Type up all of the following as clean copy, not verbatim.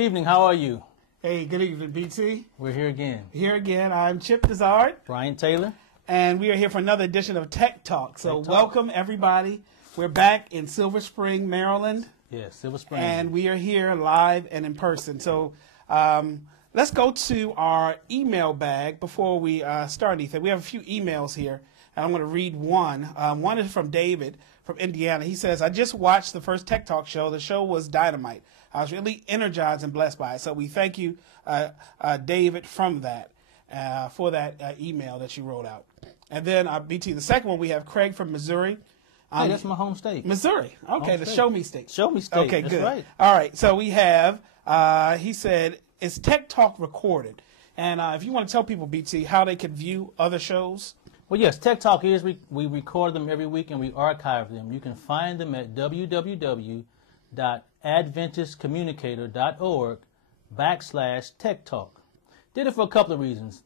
evening. How are you? Hey, good evening, BT. We're here again. Here again. I'm Chip Dezard. Brian Taylor. And we are here for another edition of Tech Talk. So welcome, everybody. We're back in Silver Spring, Maryland. Yes, Silver Spring. And we are here live and in person. So let's go to our email bag before we start anything. We have a few emails here, and I'm going to read one. One is from David from Indiana. He says, I just watched the first Tech Talk show. The show was dynamite. I was really energized and blessed by it. So we thank you, David, from that, for that email that you wrote out. And then, BT, the second one, we have Craig from Missouri. Hey, that's my home state. Missouri. Okay, the Show Me State. Show Me State. Okay, that's good. Right. All right, so we have, he said, is Tech Talk recorded? And if you want to tell people, BT, how they can view other shows. Well, yes, Tech Talk is, we record them every week and we archive them. You can find them at www.adventistcommunicator.org/Tech Talk. Did it for a couple of reasons.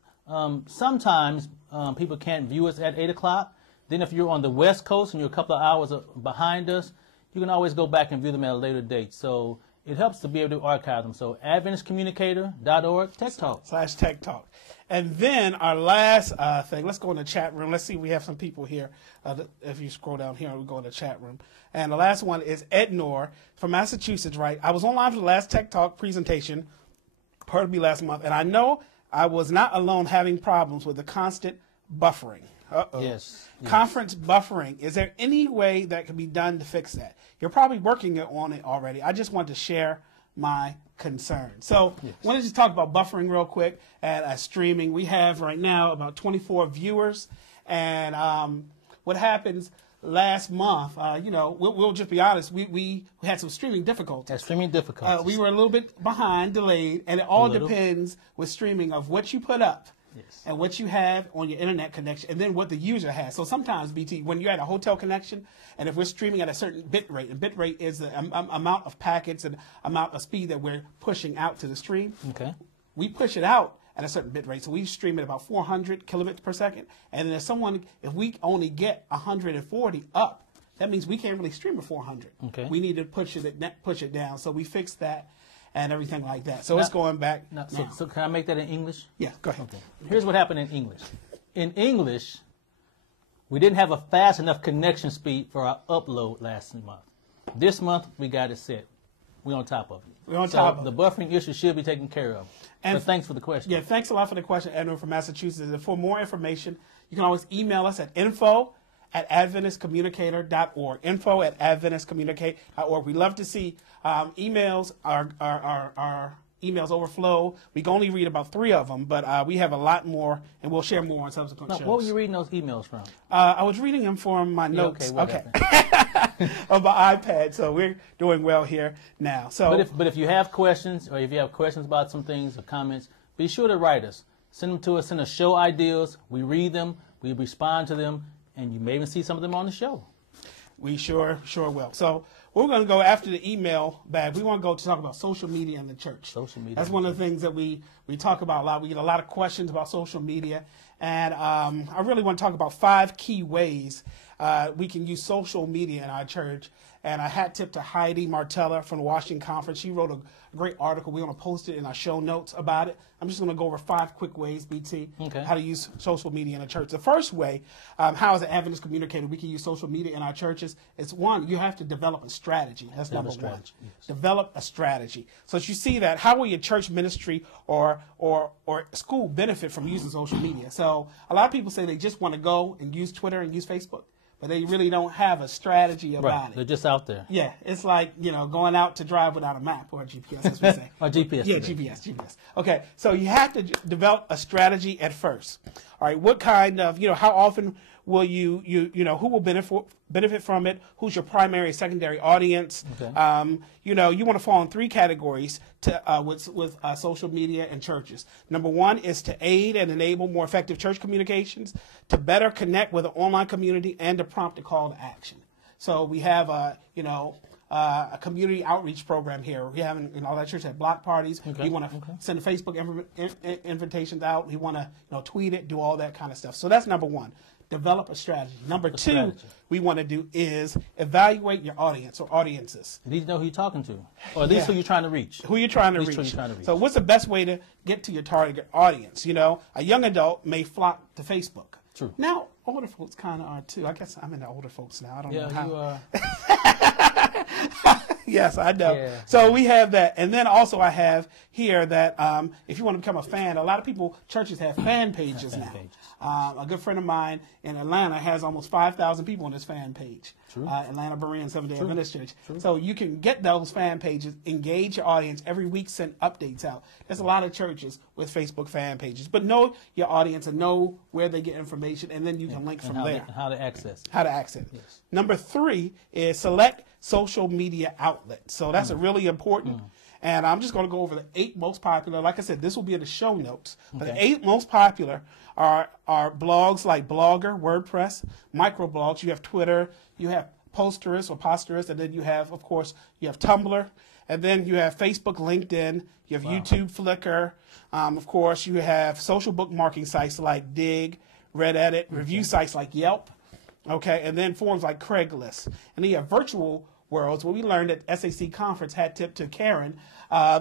Sometimes people can't view us at 8 o'clock. Then if you're on the West Coast and you're a couple of hours behind us, you can always go back and view them at a later date. So it helps to be able to archive them. So AdventistCommunicator.org/Tech Talk. /Tech Talk. And then our last thing, let's go in the chat room. Let's see, we have some people here. If you scroll down here, we'll go in the chat room. And the last one is Ed Noor from Massachusetts, right? I was online for the last Tech Talk presentation, pardon me, last month, and I know I was not alone having problems with the constant buffering. Uh-oh. Yes. Conference buffering. Is there any way that can be done to fix that? You're probably working on it already. I just want to share my concern. So I want to just talk about buffering real quick at streaming. We have right now about 24 viewers. And what happens last month, we'll just be honest, we had some streaming difficulties. Streaming difficulties. We were a little bit behind, delayed, and it all depends with streaming of what you put up. Yes. And what you have on your internet connection, and then what the user has. So sometimes, BT, when you're at a hotel connection, and if we're streaming at a certain bit rate, and bit rate is the amount of packets and amount of speed that we're pushing out to the stream. Okay. We push it out at a certain bit rate. So we stream at about 400 kilobits per second. And then if we only get 140 up, that means we can't really stream at 400. Okay. We need to push it down. So we fixed that. And everything like that. So it's going back now. So can I make that in English? Yeah, go ahead. Okay. Here's what happened in English. In English, we didn't have a fast enough connection speed for our upload last month. This month, we got it set. We're on top of it. We're on top of it. The buffering issue should be taken care of. And but thanks for the question. Yeah, thanks a lot for the question, Edward from Massachusetts. And for more information, you can always email us at info@adventistcommunicator.org. info@adventistcommunicator.org. We love to see emails. Our emails overflow. We can only read about 3 of them, but we have a lot more, and we'll share more on subsequent shows. What were you reading those emails from? I was reading them from my notes. Okay. On my iPad, so we're doing well here now. So, but if you have questions, or if you have questions about some things or comments, be sure to write us. Send them to us. Send us show ideas. We read them. We respond to them. And you may even see some of them on the show. We sure will. So we're going to go after the email bag. We want to go to talk about social media in the church. Social media. That's one of the things that we talk about a lot. We get a lot of questions about social media. And I really want to talk about 5 key ways we can use social media in our church. And a hat tip to Heidi Martella from the Washington Conference. She wrote a great article. We're going to post it in our show notes about it. I'm just going to go over 5 quick ways, BT, how to use social media in a church. The first way, how as an Adventist communicator we can use social media in our churches, is one, you have to develop a strategy. That's number one. Yes. Develop a strategy. So as you see that, how will your church ministry or school benefit from using social media? So a lot of people say they just want to go and use Twitter and use Facebook, but they really don't have a strategy about it. They're just out there. Yeah, it's like, going out to drive without a map or a GPS, as we say. Or GPS. Yeah, GPS. Okay, so you have to develop a strategy at first. All right, what kind of, how often will who will benefit from it? Who's your primary and secondary audience? Okay. You want to fall in 3 categories with social media and churches. Number 1 is to aid and enable more effective church communications, to better connect with the online community, and to prompt a call to action. So we have a community outreach program here. We have in all that church have block parties. We want to send Facebook invitations out. We want to tweet it, do all that kind of stuff. So that's number one. Develop a strategy. Number two, we want to do is evaluate your audience or audiences. You need to know who you're talking to, or at least who you're trying to reach. Who you're trying to reach. So what's the best way to get to your target audience? A young adult may flock to Facebook. True. Now, older folks kind of are too. I guess I'm in the older folks now. I don't know how. You are. Yes, I know. Yeah. So we have that. And then also I have here that if you want to become a fan, a lot of churches have fan pages now. A good friend of mine in Atlanta has almost 5,000 people on his fan page. True. Atlanta Berean Seventh-day Adventist Church. True. So you can get those fan pages, engage your audience every week, send updates out. There's a lot of churches with Facebook fan pages. But know your audience and know where they get information, and then you can link from there. How to access it. How to access it. Yes. Number 3 is select social media outlets. So that's a really important. And I'm just going to go over the 8 most popular. Like I said, this will be in the show notes. But the 8 most popular are blogs like Blogger, WordPress, microblogs. You have Twitter, you have Posterous or Posterous, and then you have, of course, you have Tumblr, and then you have Facebook, LinkedIn, you have YouTube, Flickr. Of course, you have social bookmarking sites like Dig, Reddit, review sites like Yelp, and then forums like Craigslist. And then you have virtual worlds. What we learned at SAC conference had tipped to Karen.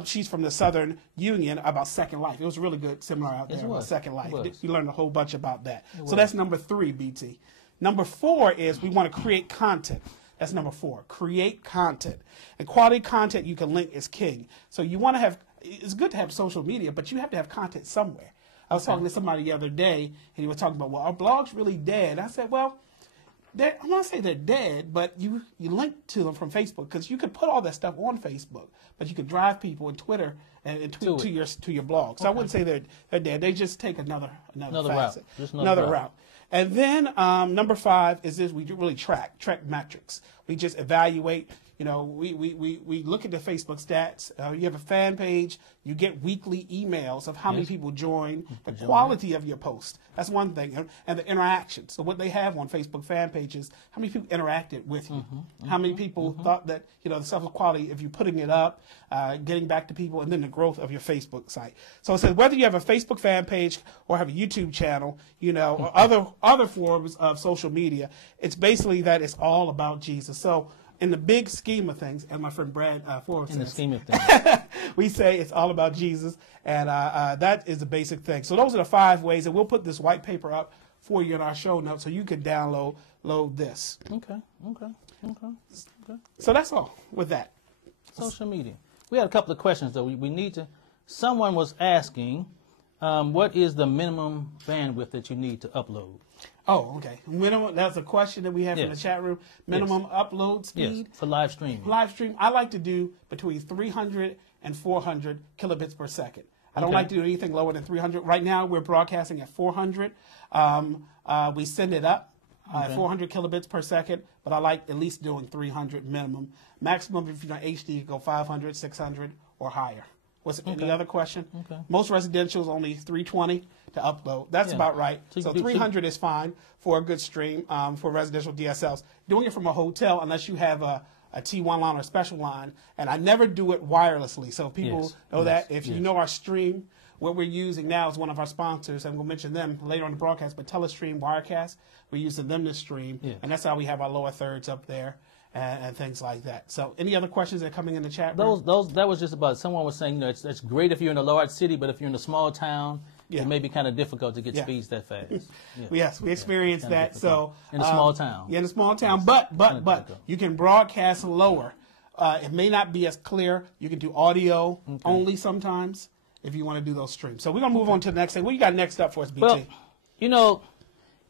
She's from the Southern Union about Second Life. It was a really good seminar out there about Second Life. We learned a whole bunch about that. So that's number 3, BT. Number 4 is we want to create content. That's number 4. Create content. And quality content you can link is king. So you want to have, it's good to have social media, but you have to have content somewhere. I was talking to somebody the other day, and he was talking about, well, our blog's really dead. I said, well, I want to say they're dead, but you link to them from Facebook, because you could put all that stuff on Facebook, but you could drive people in Twitter and tweet to your blog. So I wouldn't say they're dead. They just take another facet, another route. And then number 5 is this: we do really track metrics. We just evaluate. We look at the Facebook stats. You have a fan page. You get weekly emails of how many people join, the quality of your post. That's one thing. And the interactions. So what they have on Facebook fan pages, how many people interacted with you? How many people thought that, the self-quality, if you're putting it up, getting back to people, and then the growth of your Facebook site. So it says whether you have a Facebook fan page or have a YouTube channel, or other forms of social media, it's basically that it's all about Jesus. So in the big scheme of things, and my friend Brad Forbes says, in the scheme of things, we say it's all about Jesus, and that is the basic thing. So those are the 5 ways, and we'll put this white paper up for you in our show notes so you can download this. Okay. So that's all with that. Social media. We had a couple of questions, though. We need to, someone was asking, what is the minimum bandwidth that you need to upload? Oh, okay. Minimum. That's a question that we have from the chat room. Minimum upload speed? Yes, for live streaming. Live stream, I like to do between 300 and 400 kilobits per second. I don't like to do anything lower than 300. Right now, we're broadcasting at 400. We send it up at 400 kilobits per second, but I like at least doing 300 minimum. Maximum, if you're on HD, you go 500, 600, or higher. Any other question? Okay. Most residentials only 320 to upload. That's about right. So 300 is fine for a good stream for residential DSLs. Doing it from a hotel, unless you have a T1 line or a special line, and I never do it wirelessly. So people know that. If you know our stream, what we're using now is one of our sponsors, and we'll mention them later on the broadcast, but Telestream, Wirecast, we're using them to stream, and that's how we have our lower thirds up there. And things like that. So, any other questions that are coming in the chat room? That was just about, someone was saying, it's great if you're in a large city, but if you're in a small town, it may be kind of difficult to get speeds that fast. Yes, we experienced that. So in a small town. Yeah, in a small town, but you can broadcast lower. It may not be as clear. You can do audio only sometimes if you want to do those streams. So we're gonna move on to the next thing. What you got next up for us, BT? Well,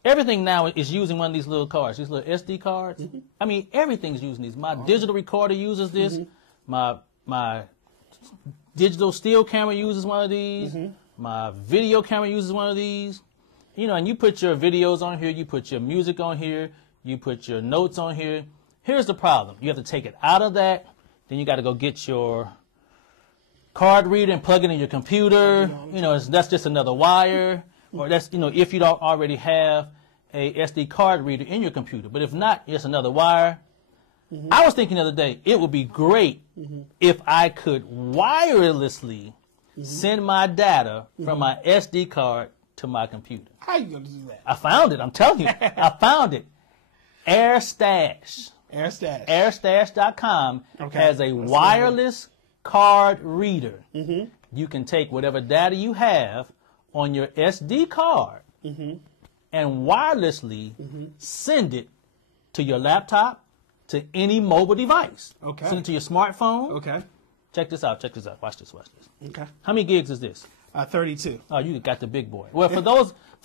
everything now is using one of these little cards, these little SD cards. I mean, everything's using these. My digital recorder uses this. My digital still camera uses one of these. My video camera uses one of these. And you put your videos on here, you put your music on here, you put your notes on here. Here's the problem. You have to take it out of that. Then you got to go get your card reader and plug it in your computer. That's just another wire. Or that's, if you don't already have a SD card reader in your computer. But if not, just another wire. I was thinking the other day, it would be great if I could wirelessly send my data from my SD card to my computer. How you going to do that? I found it. I'm telling you. I found it. AirStash. AirStash. AirStash.com Okay. has a wireless card reader. You can take whatever data you have on your SD card and wirelessly send it to your laptop, to any mobile device. Okay. Send it to your smartphone. Okay. Check this out. Check this out. Watch this. Watch this. Okay. How many gigs is this? 32. Oh, you got the big boy. Well, for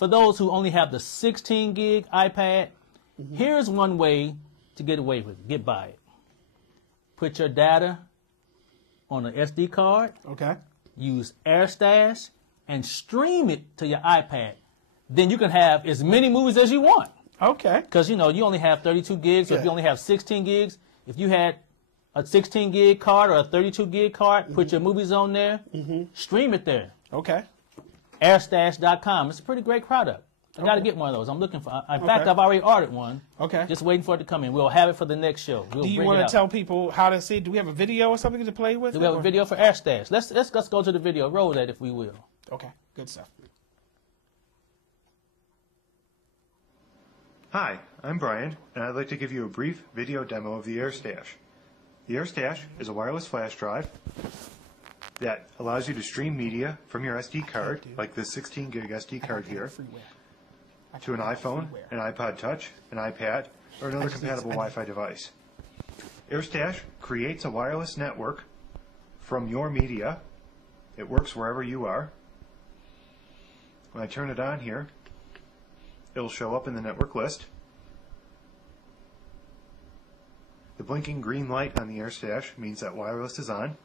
those who only have the 16 gig iPad, here's one way to get away with it, get by it. Put your data on an SD card, Okay. use AirStash, and stream it to your iPad. Then you can have as many movies as you want. Okay. Because, you only have 32 gigs, or if Yeah. you only have 16 gigs, if you had a 16 gig card or a 32 gig card, put your movies on there, stream it there. Okay. Airstash.com. It's a pretty great product. I got to get one of those. I'm looking for. In fact, I've already ordered one. Okay. Just waiting for it to come in. We'll have it for the next show. We'll Do you bring want it to out. tell people how to see? Do we have a video or something to play with? Do we have a video for Airstash? Let's go to the video. Roll that if we will. Okay. Good stuff. Hi, I'm Brian, and I'd like to give you a brief video demo of the AirStash. The AirStash is a wireless flash drive that allows you to stream media from your SD card, like this 16 gig SD card here, to an iPhone, an iPod Touch, an iPad, or another compatible Wi-Fi device. AirStash creates a wireless network from your media. It works wherever you are. When I turn it on here, it'll show up in the network list. The blinking green light on the AirStash means that wireless is on.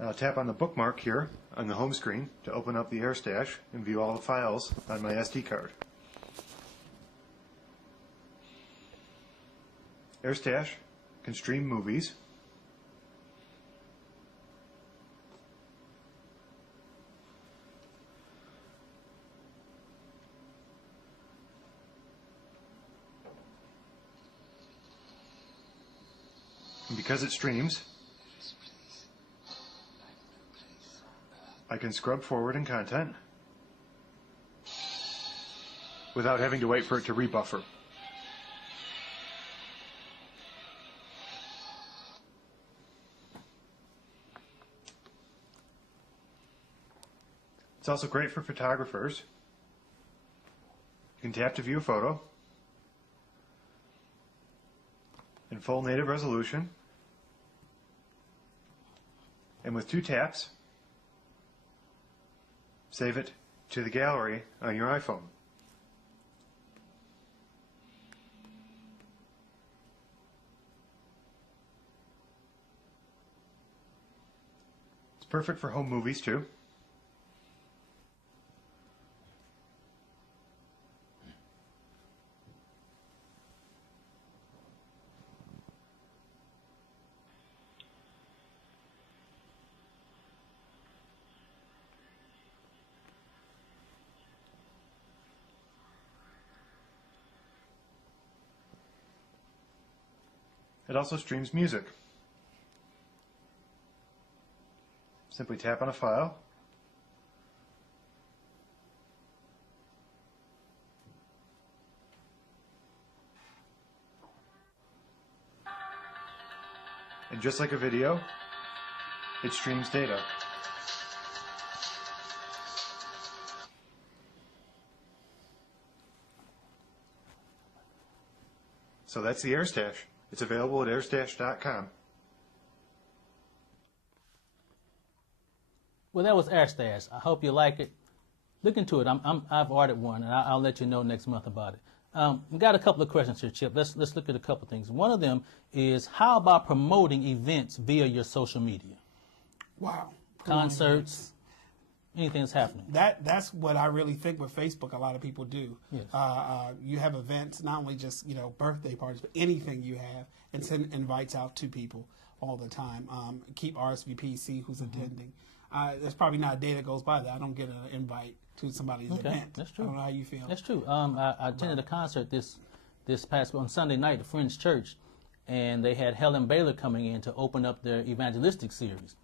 I'll tap on the bookmark here on the home screen to open up the AirStash and view all the files on my SD card. AirStash can stream movies. And because it streams, I can scrub forward in content without having to wait for it to rebuffer. It's also great for photographers. You can tap to view a photo in full native resolution, and with 2 taps, save it to the gallery on your iPhone. It's perfect for home movies too. It also streams music. Simply tap on a file. And just like a video, it streams data. So that's the AirStash. It's available at airstash.com. Well, that was AirStash. I hope you like it. Look into it. I've ordered one, and I'll let you know next month about it. We got a couple of questions here, Chip. Let's look at a couple of things. One of them is, how about promoting events via your social media? Wow. Concerts, anything that's happening. That's what I really think with Facebook a lot of people do. Yes. You have events, not only just birthday parties, but anything you have, and send invites out to people all the time. Keep RSVP, see who's attending. there's probably not a day that goes by that I don't get an invite to somebody's event. That's true. I don't know how you feel. That's true. I attended a concert this past on Sunday night at Friends Church, and they had Helen Baylor coming in to open up their evangelistic series,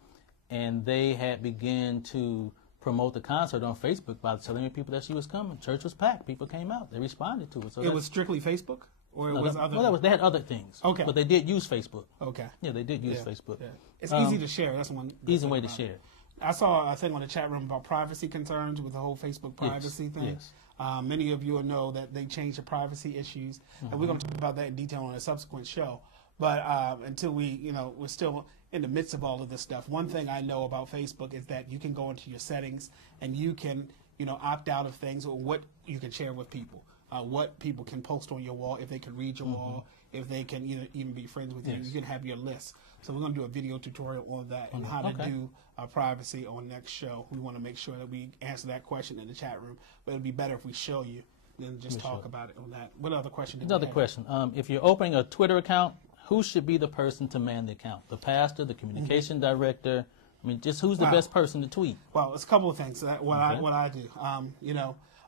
and they had begun to promote the concert on Facebook by telling people that she was coming. Church was packed. People came out. They responded to it. So it was strictly Facebook, or it no, was that, other. well, they had other things. Okay. But they did use Facebook. Okay. Yeah, they did use Yeah. Facebook. Yeah. It's easy to share. That's one. Easy way to share. I saw a thing on the chat room about privacy concerns with the whole Facebook privacy thing. Yes. Many of you will know that they changed the privacy issues, and we're going to talk about that in detail on a subsequent show. But until we're still in the midst of all of this stuff. One thing I know about Facebook is that you can go into your settings and you can, opt out of things or what you can share with people, what people can post on your wall, if they can read your wall, if they can even be friends with you. Yes. You can have your list. So we're going to do a video tutorial on that and how to do privacy on next show. We want to make sure that we answer that question in the chat room, but it'd be better if we show you than just talk about it on that. What other question? Another question. If you're opening a Twitter account, who should be the person to man the account? The pastor, the communication director? I mean, just who's the best person to tweet? Well, it's a couple of things. What I do,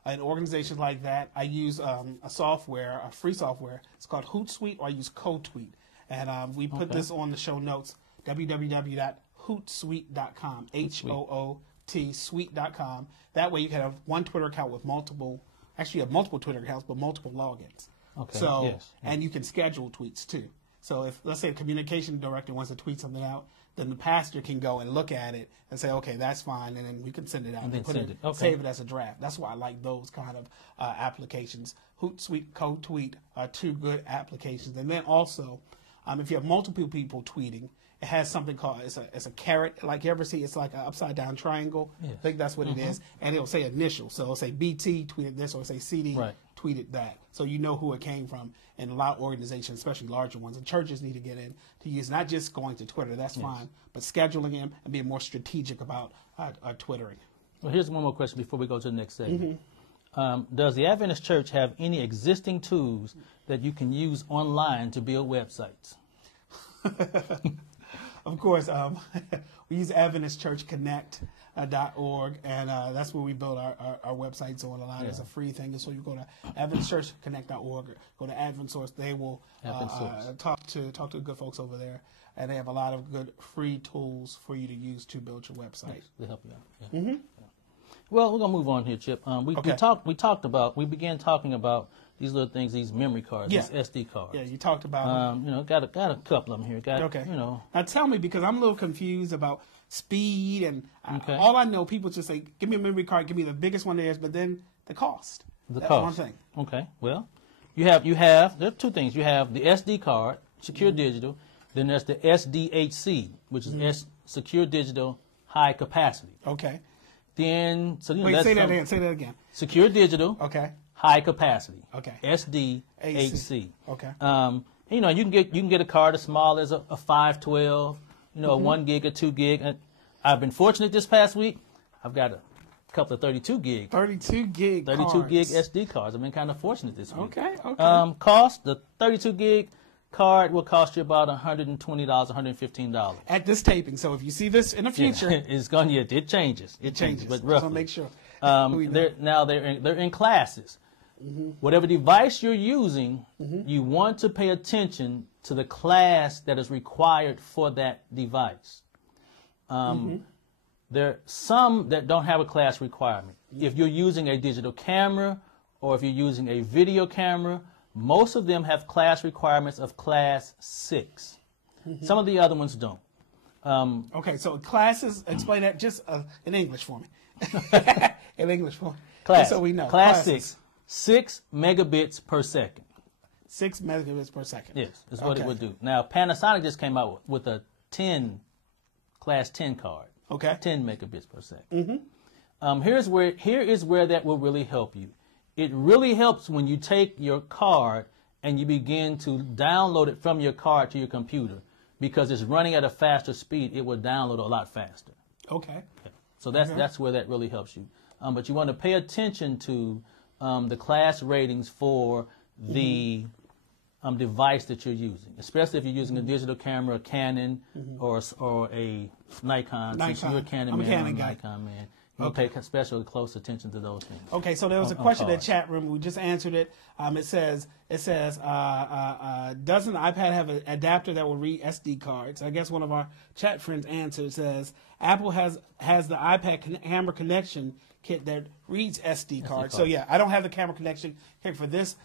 in organizations like that, I use a software, a free software. It's called Hootsuite, or I use CodeTweet. And we put this on the show notes, www.hootsuite.com, Hoot suite.com. That way you can have one Twitter account with multiple, actually you have multiple Twitter accounts, but multiple logins. Okay. So, yes. and you can schedule tweets too. So if, let's say, the communication director wants to tweet something out, then the pastor can go and look at it and say, okay, that's fine, and then we can send it out And then put send it, it. Okay. save it as a draft. That's why I like those kind of applications. Hootsuite, CodeTweet are two good applications. And then also, if you have multiple people tweeting, it has something called, it's a carrot, like you ever see, it's like an upside down triangle. Yes. I think that's what it is. And it'll say initial. So it'll say BT tweeted this, or it'll say CD tweeted that. So you know who it came from. And a lot of organizations, especially larger ones, and churches need to get in to use not just going to Twitter, that's fine, but scheduling them and being more strategic about Twittering. Well, here's one more question before we go to the next segment. Does the Adventist Church have any existing tools that you can use online to build websites? Of course, we use AdventistChurchConnect.org, and that's where we build our websites on. A lot it's a free thing. So you go to AdventistChurchConnect.org, go to AdventSource. They will talk to the good folks over there, and they have a lot of good free tools for you to use to build your website. Yes, they help you out. Yeah. Yeah. Well, we're gonna move on here, Chip. We began talking about these little things, these memory cards, these SD cards. Yeah, you talked about got a couple of them here. Now tell me, because I'm a little confused about speed and all I know, people just say, give me a memory card, give me the biggest one there is, but then the cost. That's cost. one thing. Okay. Well, you have there are two things. You have the SD card, secure digital. Then there's the SDHC, which is secure digital high capacity. Okay. Then Wait, say that again. Secure digital. Okay. High capacity. Okay. SDHC. Okay. You can get a card as small as a 512, a 1 gig or 2 gig. And I've been fortunate this past week. I've got a couple of 32 gig. 32 gig. 32 gig SD cards. I've been kind of fortunate this week. Okay. Cost, the 32 gig card will cost you about $120, $115. At this taping. So if you see this in the future, it changes. It changes, but roughly. So make sure. They're in classes. Whatever device you're using, you want to pay attention to the class that is required for that device. There are some that don't have a class requirement. If you're using a digital camera or if you're using a video camera, most of them have class requirements of class 6. Some of the other ones don't. Okay, so classes, explain that just in English for me. In English for me. Class, so we know. Class 6 megabits per second. 6 megabits per second. Yes, is what it would do. Now, Panasonic just came out with a class 10 card. Okay. 10 megabits per second. Here is where that will really help you. It really helps when you take your card and you begin to download it from your card to your computer, because it's running at a faster speed. It will download a lot faster. Okay. So that's where that really helps you. But you want to pay attention to the class ratings for the device that you're using, especially if you're using a digital camera, a Canon or a Nikon. Since you're a Canon I'm a man, Canon I'm a guy. Nikon man. You pay special close attention to those things. Okay, so there was a question in the chat room. We just answered it. It says, doesn't the iPad have an adapter that will read SD cards? I guess one of our chat friends answered, says, Apple has the iPad camera connection kit that reads SD cards. So yeah, I don't have the camera connection kit for this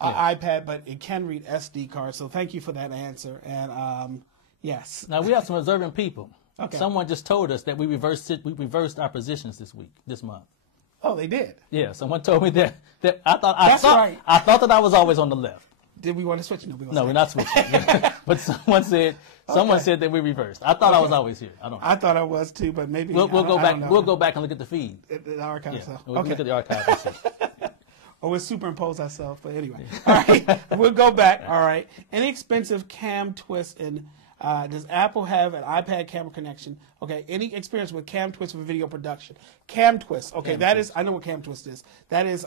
iPad, but it can read SD cards. So thank you for that answer. And yes. Now we have some observant people. Okay. Someone just told us that we reversed our positions this month. Oh, they did. Yeah, someone told me that I thought right. I thought that I was always on the left. Did we want to switch? No, we're not switching. But someone said that we reversed. I thought I was always here. I don't know. I thought I was too, but maybe We'll go I back. don't know. We'll go back and look at the feed. The archive. Yeah, So. we'll Okay. look at the archive and see. Or we'll superimpose ourselves. But anyway, all right, we'll go back. All right, inexpensive cam twist and. Does Apple have an iPad camera connection? Okay, any experience with Cam Twist for video production? Cam Twist, okay, I know what Cam Twist is. That is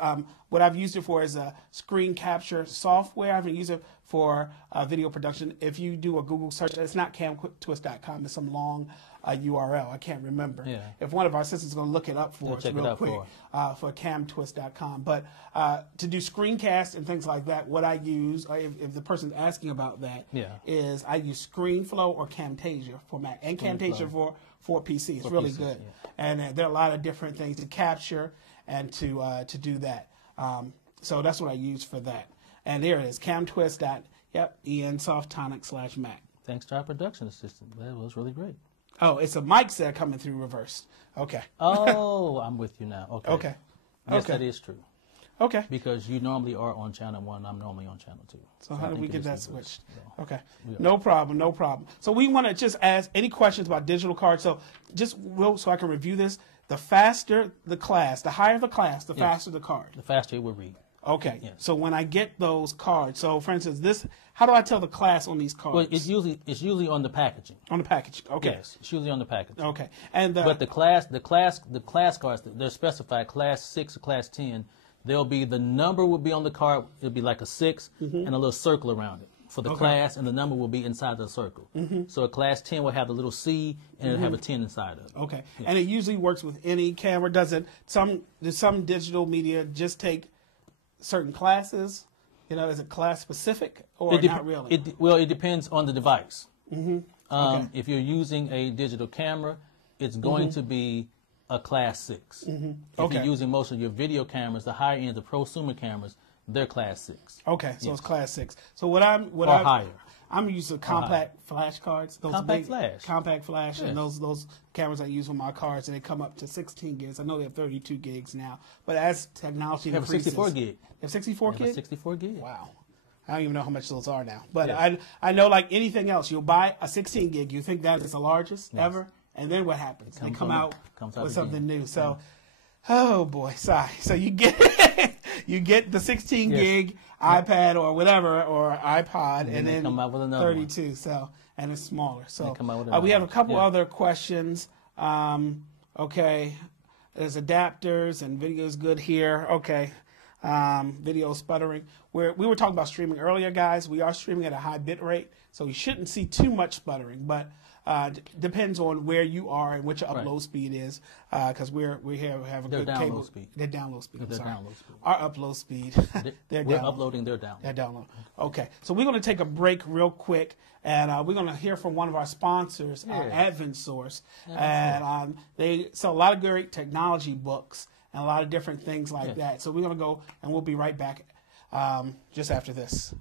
what I've used it for is a screen capture software. I haven't used it for video production. If you do a Google search, it's not camtwist.com, it's some long URL. I can't remember. Yeah. If one of our assistants is going to look it up for us check it real out quick for camtwist.com. But to do screencasts and things like that, what I use, if the person's asking about that, is I use ScreenFlow or Camtasia for Mac and Camtasia for PC. It's really good. Yeah. And there are a lot of different things to capture and to do that. So that's what I use for that. And there it is, camtwist. Ian Softonic/Mac. Thanks to our production assistant. That was really great. Oh, it's a mic set coming through reversed. Okay. Oh, I'm with you now. Okay. Okay. Yes, Okay. that is true. Okay. Because you normally are on channel 1, I'm normally on channel 2. So how I do think we it get is that reversed. switched? So, Okay. we are. No problem. No problem. So we want to just ask any questions about digital cards. So so I can review this. The faster the class, the higher the class, the faster the card. The faster it will read. Okay. Yes. So when I get those cards, so for instance, how do I tell the class on these cards? Well, it's usually on the packaging. On the package. Okay. Yes, it's usually on the packaging. Okay. And But the class cards, they're specified class 6 or class 10. There'll be the number will be on the card. It'll be like a 6 and a little circle around it for the class, and the number will be inside the circle. So a class 10 will have the little C and it'll have a 10 inside of it. Okay. And it usually works with any camera. Does some digital media just take certain classes? You know, is it class specific or not really? It depends on the device. If you're using a digital camera, it's going to be a class 6. If you're using most of your video cameras, the higher end, the prosumer cameras, they're class 6. Okay, so Yes. it's class 6. So higher. I'm using compact flash cards. Those Compact flash. Compact flash, Yes. and those cameras I use on my cards, and they come up to 16 gigs. I know they have 32 gigs now, but as technology They have a increases, 64 gig. They have 64 They have a gigs. 64 gig. Wow. I don't even know how much those are now. But Yeah. I know, like anything else, you'll buy a 16 gig. You think that is the largest ever, and then what happens? They come out with something new. So, oh boy, sorry. So you get you get the 16 gig iPad or whatever or iPod, and they then come out with another 32. one. So and it's smaller. So come out with we have a another couple one. Yeah. other questions. Okay, there's adapters and video is good here. Okay. Video sputtering. We were talking about streaming earlier, guys. We are streaming at a high bit rate, so you shouldn't see too much sputtering, but depends on where you are and what your upload speed is, because we have a Their good download cable. speed. Their download speed. I'm Their sorry. download speed. Our upload speed. Their We're download. uploading their download. Their download. Okay, so we're going to take a break real quick, and we're going to hear from one of our sponsors, Advent Source, and they sell a lot of great technology books and a lot of different things like that. So we're going to go, and we'll be right back just after this.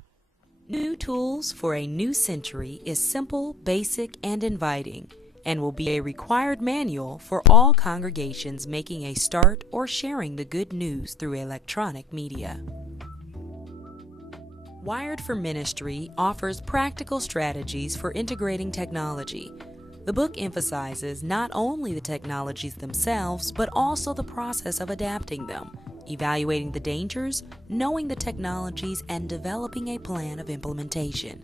New Tools for a New Century is simple, basic, and inviting, and will be a required manual for all congregations making a start or sharing the good news through electronic media. Wired for Ministry offers practical strategies for integrating technology. The book emphasizes not only the technologies themselves, but also the process of adapting them, evaluating the dangers, knowing the technologies, and developing a plan of implementation,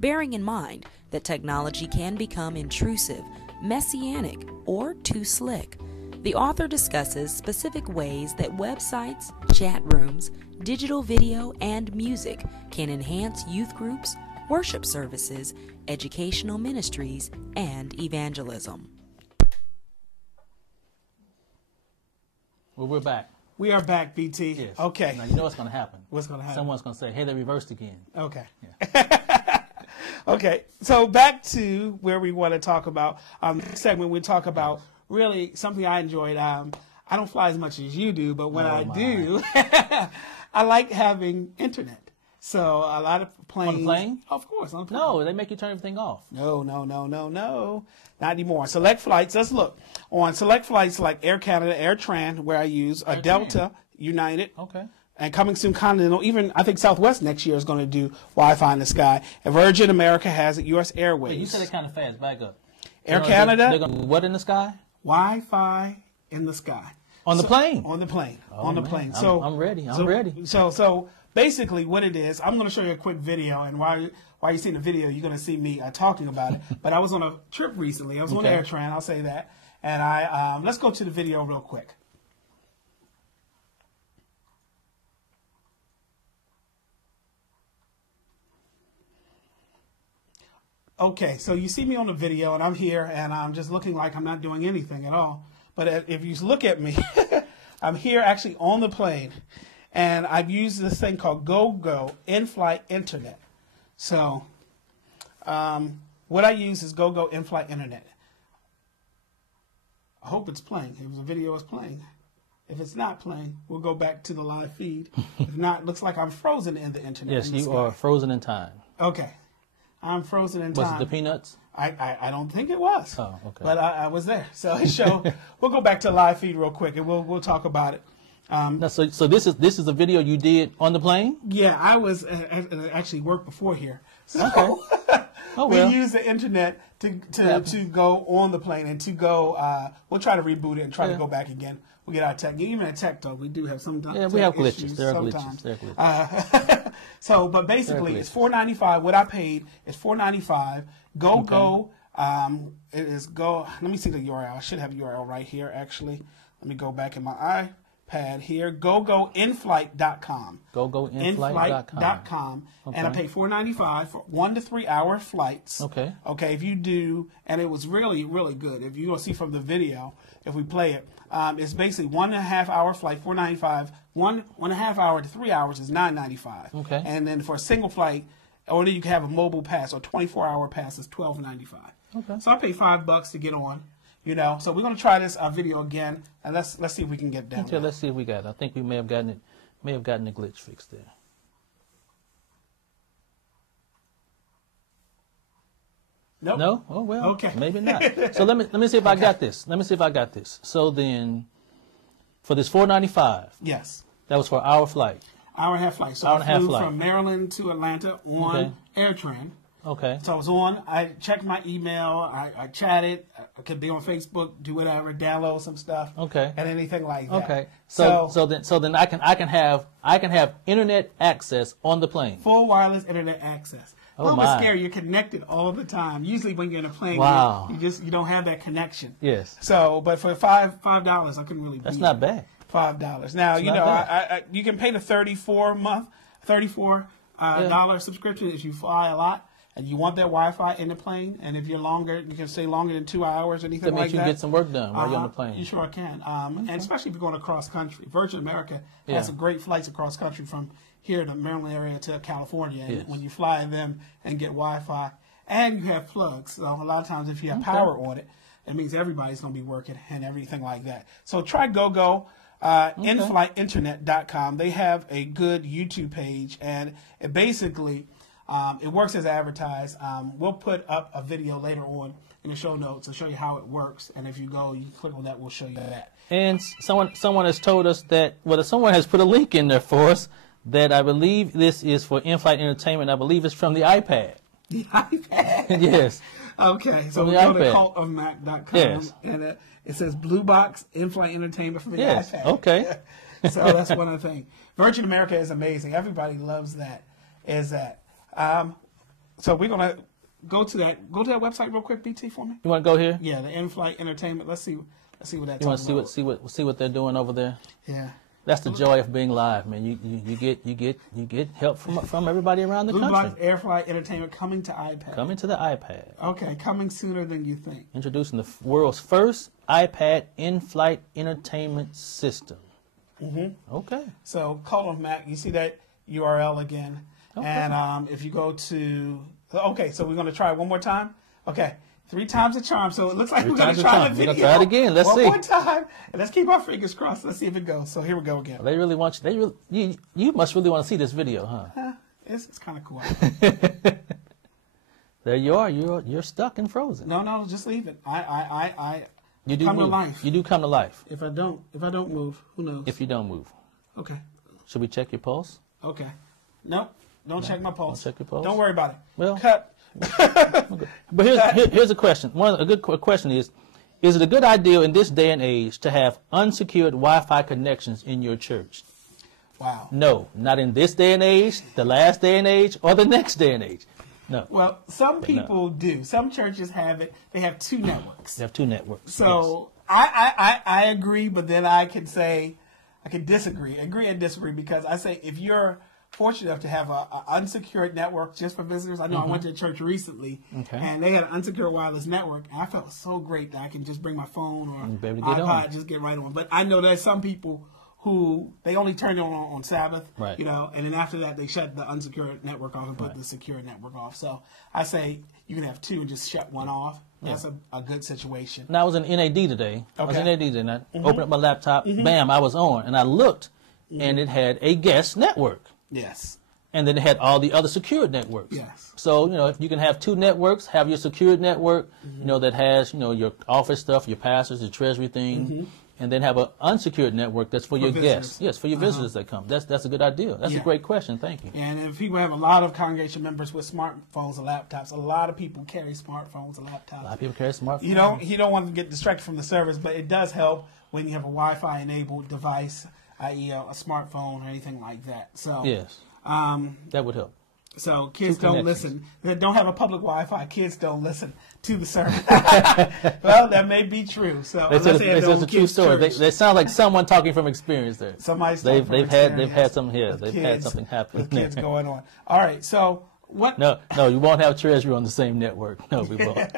bearing in mind that technology can become intrusive, messianic, or too slick. The author discusses specific ways that websites, chat rooms, digital video, and music can enhance youth groups, worship services, educational ministries, and evangelism. Well, we're back. We are back, BT. Yes. Okay. Now, you know what's going to happen. What's going to happen? Someone's going to say, hey, they reversed again. Okay. Yeah. Okay. So back to where we want to talk about. Next segment, we talk about really something I enjoyed. I don't fly as much as you do, but when I do, I like having internet. So a lot of planes. On the plane? Of course, on the plane. No, they make you turn everything off. No. Not anymore. Select flights, let's look. On select flights like Air Canada, AirTran, where I use a Delta, United. Okay. And coming soon, Continental. Even, I think Southwest next year is going to do Wi-Fi in the sky. And Virgin America has it, U.S. Airways. Hey, you said it kind of fast. Back up. Air Canada. They're going to what in the sky? Wi-Fi in the sky. On the plane? On the plane. Oh, on the man. plane. So I'm ready. I'm ready. So basically what it is, I'm going to show you a quick video, and while you're seeing the video, you're going to see me talking about it. But I was on a trip recently. I was on AirTran, I'll say that. And let's go to the video real quick. Okay, so you see me on the video, and I'm here, and I'm just looking like I'm not doing anything at all. But if you look at me, I'm here actually on the plane, and I've used this thing called GoGo in-flight internet. So what I use is GoGo in-flight internet. I hope it's playing. If the video is playing. If it's not playing, we'll go back to the live feed. If not, it looks like I'm frozen in the internet. Yes, you are frozen in time. Okay. I'm frozen in time. Was it the Peanuts? I don't think it was. Oh, okay. But I was there. So we'll go back to live feed real quick, and we'll talk about it. Now, so this is a video you did on the plane? Yeah, I was actually worked before here. So Okay. Oh, well. we use the internet to go on the plane and to go. We'll try to reboot it and try to go back again. We'll get our tech. Even at Tech Talk, we do have some. Yeah, we have glitches. issues There are sometimes. glitches. There are glitches. So, but basically, it's $4.95. What I paid is $4.95. GoGo. It is go. Let me see the URL. I should have URL right here. Actually, let me go back in my iPad here. GoGoInflight.com. GoGoInflight.com. Okay. And I paid $4.95 for 1 to 3 hour flights. Okay. Okay. If you do, and it was really, really good. If you will see from the video, if we play it, it's basically 1.5 hour flight, $4.95. 1.5 hour to 3 hours is $9.95. Okay. And then for a single flight, or you can have a mobile pass or 24-hour pass is $12.95. Okay. So I paid $5 to get on. You know, so we're gonna try this video again, and let's see if we can get down. Okay, let's see if we got it. I think we may have gotten the glitch fixed there. Nope. No? Oh well. Okay. Maybe not. So let me see if I got this. Let me see if I got this. So then, for this $4.95. Yes. That was for an hour flight. Hour and a half flight. So Hour and a I half flew flight. from Maryland to Atlanta on AirTran. Okay. So I was on. I checked my email. I chatted. I could be on Facebook, do whatever, download some stuff. Okay. And anything like that. Okay. So then I can have internet access on the plane. Full wireless internet access. Oh, a little my. bit scary. You're connected all the time. Usually when you're in a plane, Wow. you don't have that connection. Yes. So, but for $5, I couldn't really. That's beat not it. bad. $5. Now It's you not know bad. you can pay the $34 dollar subscription if you fly a lot and you want that Wi-Fi in the plane. And if you're longer, you can stay longer than 2 hours or anything That like means you that. can get some work done while you're on the plane. You sure can. And especially if you're going across country. Virgin America has some great flights across country from here to Maryland area to California. And Yes. when you fly them and get Wi-Fi, and you have plugs, so a lot of times if you have power on it, it means everybody's going to be working and everything like that. So try GoGo. Inflightinternet.com. They have a good YouTube page, and it basically it works as advertised. We'll put up a video later on in the show notes to show you how it works, and if you go, you click on that, we'll show you that. And someone has told us that, well, someone has put a link in there for us that I believe this is for in-flight entertainment. I believe it's from the iPad. The iPad. Yes. Okay, so From we the go to iPad. cultofmac.com, Yes. and it says Blue Box in-flight entertainment from the Yes. iPad. Okay. So that's one of the things. Virgin America is amazing. Everybody loves that. So we're gonna go to that website real quick, BT, for me. You want to go here? Yeah, the In-Flight Entertainment. Let's see what that's. You want to see what they're doing over there? Yeah. That's the joy of being live, man. You get help from everybody around the Blue country. Box Airflight Entertainment coming to iPad. Coming to the iPad. Okay, coming sooner than you think. Introducing the world's first iPad in-flight entertainment system. Mm-hmm. Okay. So Call of Mac, you see that URL again. Okay. And if you go to, okay, so we're going to try it one more time. Okay, 3 times the charm. So it looks like we're going to try the video. We're going to try it again. Let's see. One more time. And let's keep our fingers crossed. Let's see if it goes. So here we go again. They really want you. You must really want to see this video, huh? It's kind of cool. There you are. You're stuck and frozen. No, just leave it. You do come move. to life. You do come to life. If I don't move, who knows? If you don't move. Okay. Should we check your pulse? Okay. Nope. Don't check my pulse. Don't check your pulse? Don't worry about it. Well, Cut. But here's a question. A good question is it a good idea in this day and age to have unsecured Wi-Fi connections in your church? Wow. No, not in this day and age, the last day and age, or the next day and age. No. Well, some people do. Some churches have it. They have 2 networks. They have 2 networks. So I agree, but then I can disagree. Agree and disagree, because I say if you're fortunate enough to have a unsecured network just for visitors. I know I went to a church recently, and they had an unsecured wireless network, and I felt so great that I can just bring my phone or iPod, just get right on. But I know there's some people who they only turn it on Sabbath, right. You know, and then after that they shut the unsecured network off and put the secure network off. So I say you can have 2 and just shut one off. That's a good situation. Now I was in NAD today. Okay. I was in NAD today, and I opened up my laptop. Bam, I was on, and I looked, and it had a guest network. Yes. And then it had all the other secured networks. Yes. So, you know, if you can have 2 networks, have your secured network, you know, that has, you know, your office stuff, your pastors, your treasury thing, and then have an unsecured network that's for your visitors. guests. Yes, for your visitors that come. That's a good idea. That's a great question. Thank you. And if people have a lot of congregation members with smartphones or laptops, a lot of people carry smartphones or laptops. A lot of people carry smartphones. You don't want to get distracted from the service, but it does help when you have a Wi-Fi enabled device, i.e. a smartphone or anything like that. So yes, that would help. So kids don't listen. They don't have a public Wi-Fi. Kids don't listen to the service. Well, that may be true. So it's a true story. They sound like someone talking from experience there. They've had something happen. With kids going on. All right. So what? No, you won't have treasury on the same network. No, we won't.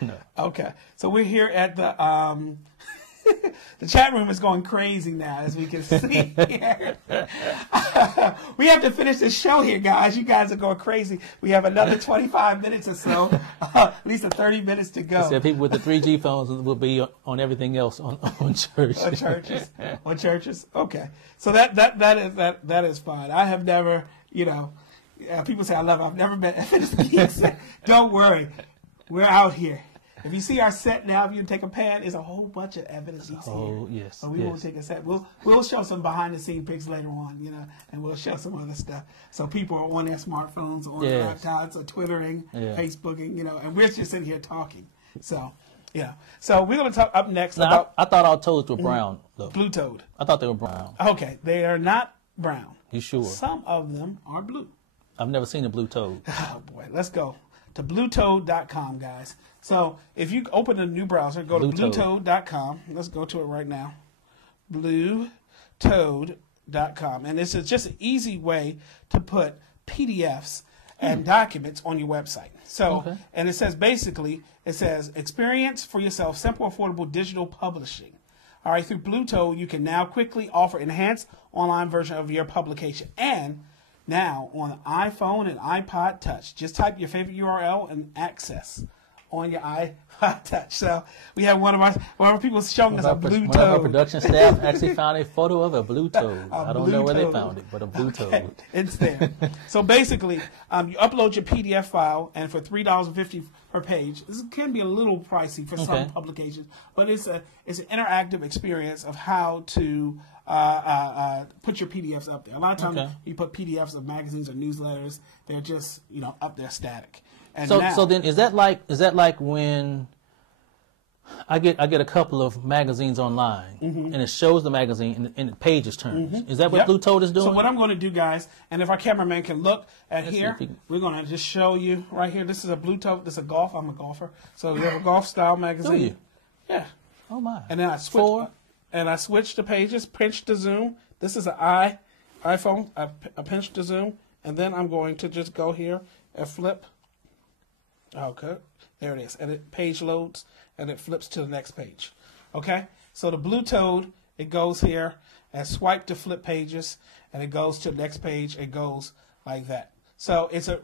No. Okay. So we're here at the. The chat room is going crazy now, as we can see here. We have to finish this show here, guys. You guys are going crazy. We have another 25 minutes or so, at least 30 minutes to go. So people with the 3G phones will be on everything else on church. On churches. Okay. So that is fine. I have never, people say I love it. I've never been FNC. Don't worry. We're out here. If you see our set now, if you take a pan, there's a whole bunch of evidence. Oh, yes. So we won't take a set. We'll show some behind the scene pics later on, and we'll show some other stuff. So people are on their smartphones, on their laptops, or Twittering, Facebooking, and we're just sitting here talking. So, So we're going to talk up next about. I thought all toads were brown, though. Blue toad. I thought they were brown. Okay, they are not brown. You sure? Some of them are blue. I've never seen a blue toad. Oh boy, let's go to bluetoad.com, guys. So if you open a new browser, go to bluetoad.com. Let's go to it right now. Bluetoad.com. And this is just an easy way to put PDFs and documents on your website. So, and it says experience for yourself simple, affordable digital publishing. All right, through Blue Toad, you can now quickly offer enhanced online version of your publication. And now on the iPhone and iPod Touch, just type your favorite URL and access on your iPod Touch. So we have one of our people showing us a blue toad. One of our production staff actually found a photo of a blue toad. I don't know where they found it, but a blue toad. It's there. So basically, you upload your PDF file, and for $3.50 per page, this can be a little pricey for some publications, but it's an interactive experience of how to put your PDFs up there. A lot of times you put PDFs of magazines or newsletters, they're just up there static. And so then is that like when I get a couple of magazines online, and it shows the magazine, and the pages turn. Is that what Yep. Blue Toad is doing? So what I'm going to do, guys, and if our cameraman can look at Let's see here, if he can- we're going to just show you right here. This is a Blue Toad. This is a golf. I'm a golfer. So you have a golf style magazine. Do you? Yeah. Oh my! And then I switch the pages, pinch to zoom. This is an iPhone. I pinch to zoom, and then I'm going to just go here and flip. Okay, there it is, and it page loads, and it flips to the next page. Okay, so the Blue Toad, it goes here and swipe to flip pages, and it goes to the next page. It goes like that. So it's a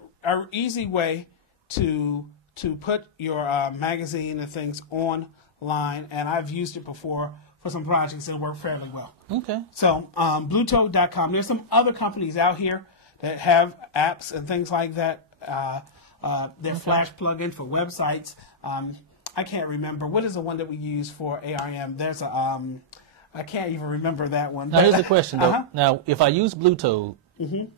easy way to put your magazine and things online, and I've used it before for some projects that work fairly well. Okay. So bluetoad.com. There's some other companies out here that have apps and things like that. They're Flash plugin for websites. I can't remember. What is the one that we use for ARM? There's a I can't even remember that one. Now here's the question though. Now if I use Blue Toad,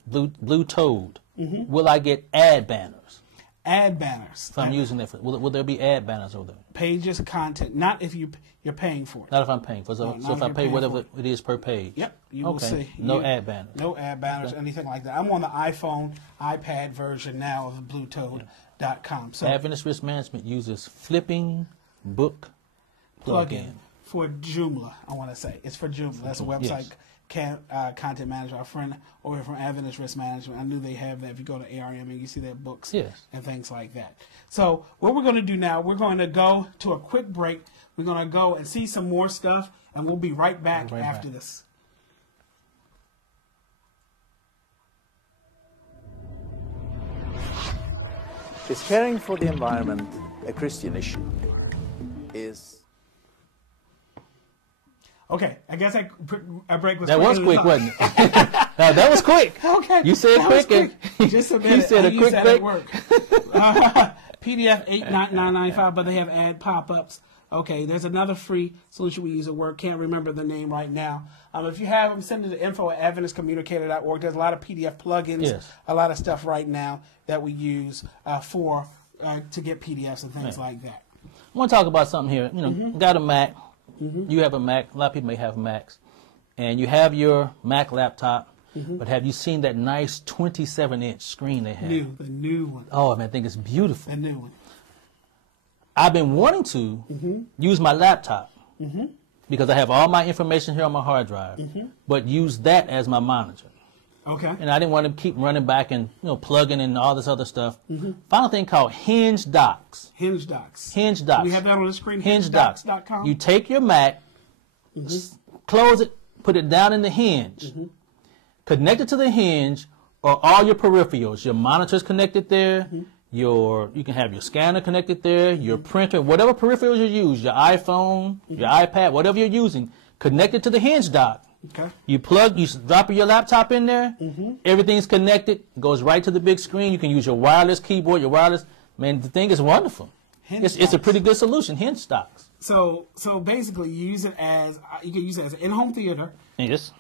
Blue Toad, will I get ad banners? Ad banners. If I'm using that, will there be ad banners over there? Pages, content. Not if you're paying for it. Not if I'm paying for it. So, No, so not if if I you're pay paying whatever for it is per page. Yep, you will see. No ad banners. No ad banners, anything like that. I'm on the iPhone, iPad version now of bluetoad.com. So Adventist Risk Management uses Flipping Book plugin. for Joomla, I want to say. It's for Joomla. That's a website content manager. Our friend over here from Adventist Risk Management, I knew they have that. If you go to ARM and you see their books and things like that. So what we're going to do now, we're going to go to a quick break. We're going to go and see some more stuff, and we'll be right back after this. Is caring for the environment a Christian issue? Okay, I guess our break was That was quick, wasn't it? Now, that was quick. Okay. You said that was quick. quick. Just a minute. You said I a use quick that break. at work. PDF 89995, but they have ad pop-ups. Okay, there's another free solution we use at work. Can't remember the name right now. If you have them, send it to info@adventistcommunicator.org. There's a lot of PDF plugins, a lot of stuff right now that we use to get PDFs and things like that. I want to talk about something here. You know, got a Mac. You have a Mac. A lot of people may have Macs. And you have your Mac laptop. But have you seen that nice 27-inch screen they have? The new one. Oh, man, I think it's beautiful. The new one. I've been wanting to use my laptop because I have all my information here on my hard drive, but use that as my monitor. Okay. And I didn't want to keep running back and plugging in all this other stuff. Found a thing called Hinge Docs. Hinge Docs. Hinge Docs. We have that on the screen. HingeDocs.com. You take your Mac, close it, put it down in the Hinge, connect it to the Hinge, or all your peripherals. Your monitor's connected there. You can have your scanner connected there. Your printer, whatever peripherals you use, your iPhone, your iPad, whatever you're using, connect it to the Hinge Dock. Okay. You drop your laptop in there. Everything's connected. Goes right to the big screen. You can use your wireless keyboard, your wireless. Man, the thing is wonderful. It's a pretty good solution. Hinge Docs. So basically, you use it as an in-home theater. Yes.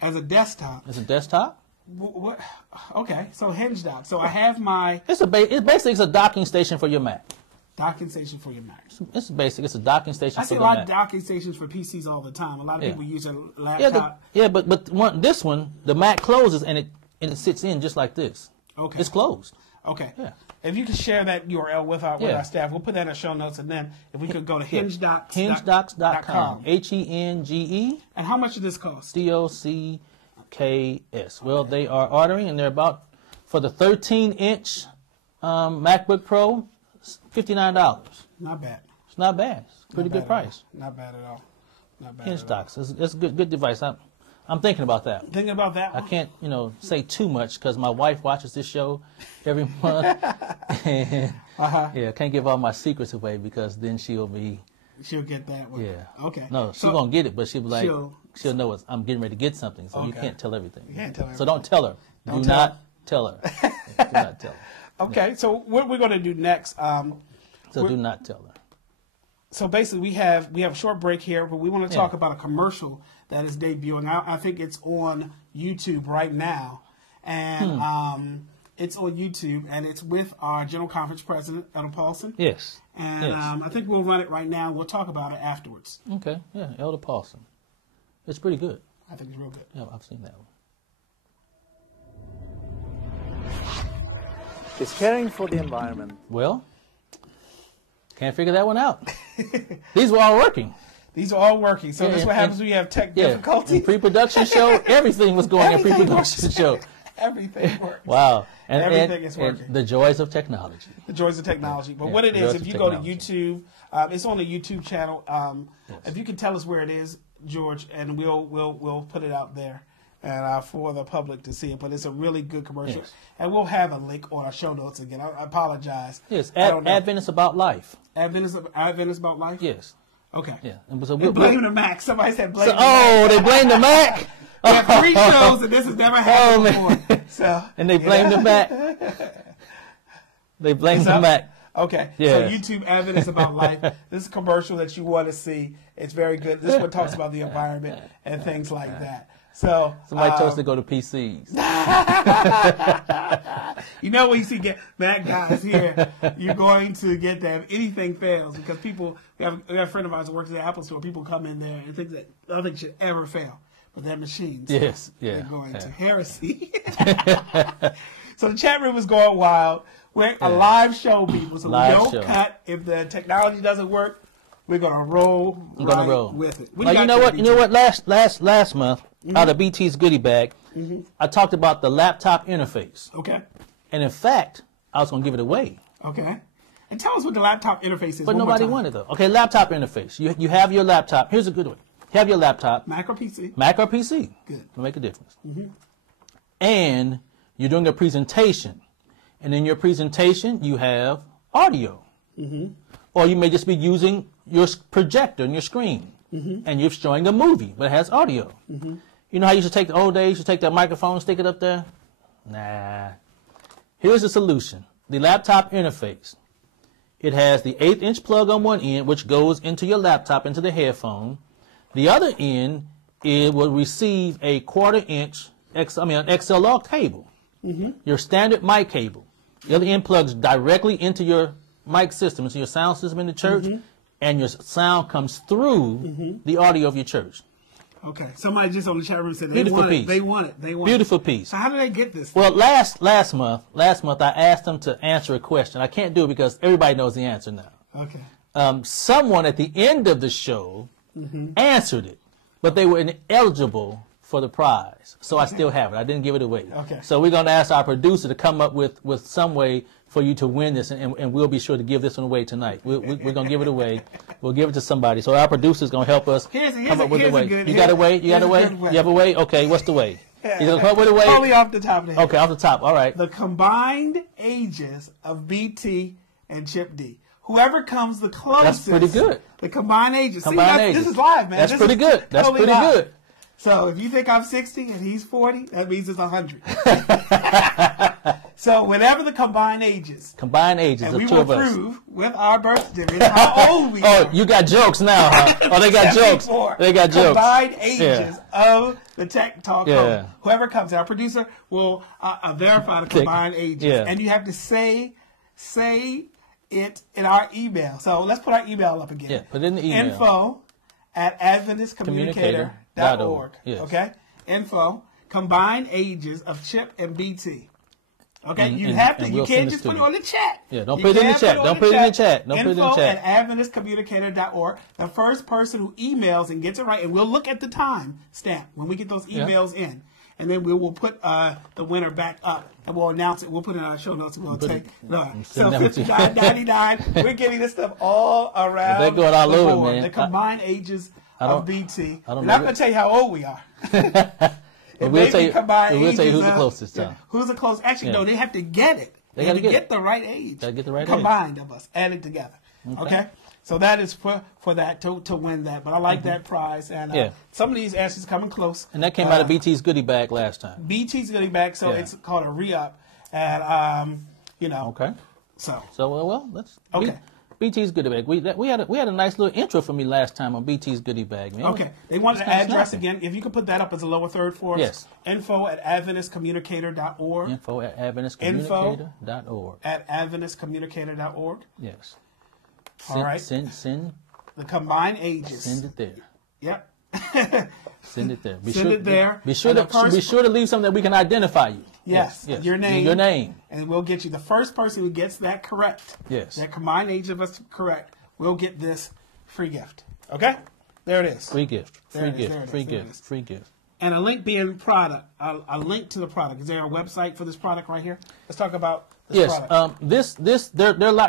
As a desktop. It's a desktop. What? Okay. So Hinge Docs. So I have my It's basically a docking station for your Mac. docking station for your Mac. It's basic. It's a docking station I for see a the lot Mac. of docking stations for PCs all the time. A lot of people use a Yeah, laptop. but this one, the Mac closes and it sits in just like this. Okay. It's closed. Okay. Yeah. If you could share that URL with our staff, we'll put that in the show notes, and then if we could go to HingeDocs. HingeDocs.com. HengeDocs. And how much does this cost? DOCKS. Well, they are ordering, and they're about, for the 13-inch MacBook Pro, $59. Not bad. It's not bad. It's a pretty good price. Not bad at all. Not bad. HingeDocs. It's a good device. I'm thinking about that. Thinking about that I one? can't, say too much because my wife watches this show every month. And, can't give all my secrets away because then she'll get that one. Yeah. Okay. No, she won't get it, but she'll be like, she'll know I'm getting ready to get something, so you can't tell everything. You can't tell everything. So don't tell her. Do not tell her. Do not tell her. Okay, so what we're going to do next. So do not tell her. So basically, we have a short break here, but we want to talk about a commercial that is debuting. I think it's on YouTube right now, and It's on YouTube, and it's with our General Conference President, Elder Paulson. Yes. And yes. I think we'll run it right now. We'll talk about it afterwards. Okay. Yeah, Elder Paulson. It's pretty good. I think it's real good. Yeah, I've seen that one. Is caring for the environment. Well, can't figure that one out. These were all working. These are all working. So Yeah, this is what happens when you have tech Yeah. difficulties. In pre-production show, everything was going in Everything pre-production works. show. Everything works. Wow. And, Everything is and working. the joys of technology. The joys of technology. But Yeah, what it the is, joys if of you go to technology. YouTube, it's on the YouTube channel. If you can tell us where it is, George, and we'll put it out there and for the public to see it. But it's a really good commercial, Yes. and we'll have a link on our show notes again. I apologize. Yes, I don't know. Advent is about life. Advent is about life. Yes. Okay. Yeah. And so They blame the Mac. Somebody said blame so, the Mac. they blame the Mac? We have 3 shows, and this has never happened Oh, man. before. So, And they blame the Mac. They blame the up? Mac. Okay, Yeah. so YouTube Advent is about life. This is a commercial that you want to see. It's very good. This one talks about the environment and things like that. So Somebody told us to go to PCs. you know when you see Mac guys here, you're going to get that if anything fails because people. We have a friend of ours who works at the Apple Store. People come in there and think that nothing should ever fail, but their machines. Yes, yeah, They're going to yeah. heresy. So the chat room is going wild. We're a live show, people. So Live we don't show. cut. If the technology doesn't work, we're gonna roll I'm gonna right roll with it. Now, you know what? You know what? Last month, out of BT's goodie bag, I talked about the laptop interface, Okay. and in fact, I was gonna give it away, Okay. And tell us what the laptop interface is. but one more nobody time. wanted though. Okay, laptop interface. You have your laptop. Here's a good one. You have your laptop, Mac or PC? Mac or PC. Good. Will make a difference. And you're doing a presentation, and in your presentation you have audio, or you may just be using your projector and your screen, and you're showing a movie, but it has audio. You know how you used to take the old days? You take that microphone, stick it up there. Nah. Here's the solution: the laptop interface. It has the 1/8" plug on one end, which goes into your laptop, into the headphone. The other end, it will receive a 1/4" an XLR cable, your standard mic cable. The other end plugs directly into your mic system, into your sound system in the church, and your sound comes through the audio of your church. Okay. Somebody just on the chat room said they Beautiful want it. piece. They want it. They want Beautiful it. piece. So how do they get this? Well, last month I asked them to answer a question. I can't do it because everybody knows the answer now. Okay. Someone at the end of the show answered it, but they were ineligible for the prize. So I still have it. I didn't give it away. Okay. So we're going to ask our producer to come up with some way for you to win this, and we'll be sure to give this one away tonight. We're going to give it away. We'll give it to somebody. So our producer's going to help us come up with a way. You got a way? You got a way? You have a way? Okay, what's the way? You going to come up with a way? Totally off the top of the head. Okay, off the top. All right. The combined ages of BT and Chip D. Whoever comes the closest. That's pretty good. The combined ages. Combined See, ages. This is live, man. That's This pretty is good. That's totally pretty live. good. So if you think I'm 60 and he's 40, that means it's 100. So whenever the combined ages, Combined ages and of we two will of us. prove with our birth certificates how old we Oh, are. you got jokes now, huh? Oh, they got jokes. 74 They got jokes. Combined ages of the Tech Talk Yeah. Code. Whoever comes, our producer will verify the combined ages, Yeah. and you have to say it in our email. So let's put our email up again. Yeah, put it in the email. info@adventistcommunicator.org. Yes. Okay, info combined ages of Chip and BT. Okay, And- you and- have to. and You we'll can't send just this put it to on the chat. Yeah, don't You put it in the can't chat. put Don't put it in the chat. Don't put it in the Info chat. at adventistcommunicator.org. The first person who emails and gets it right, and we'll look at the time stamp when we get those emails in, and then we will put the winner back up, and we'll announce it. We'll put it in our show notes. And we'll take so send that to you. $59.99. We're getting this stuff all around. They're going all the over, board. man. The combined ages of BT. I don't We're know not going to tell you how old we are. But we'll tell you who's ages the of- closest time. Who's the closest? Actually, Yeah. no, they have to get it. They have gotta to get it. the right age. Gotta get the right age. Combined of us, added together. Okay? So that is for that, to win that. But I like that prize. And Yeah. some of these answers coming close. And that came out of BT's goodie bag last time. BT's getting back, so Yeah. it's called a re-up. And, Okay. so. So well, let's. Okay. BT's Goodie Bag. We had a nice little intro for me last time on BT's Goodie Bag, man. Okay. They wanted the address again. If you could put that up as a lower third for us. Yes. info@adventistcommunicator.org. info@adventistcommunicator.org. @adventistcommunicator.org. Yes. All right. Send The combined ages. it there. Yep. Send it there. Send it there. Be sure And to leave something that we can identify you. Yes. Your name. Your name. And we'll get you the first person who gets that correct. Yes. That combined age of us correct. We'll get this free gift. Okay? There it is. Free gift. There Free it is, gift. there it is, Free there it gift. is. Free gift. And a link being product. A link to the product. Is there a website for this product right here? Let's talk about this Yes. product.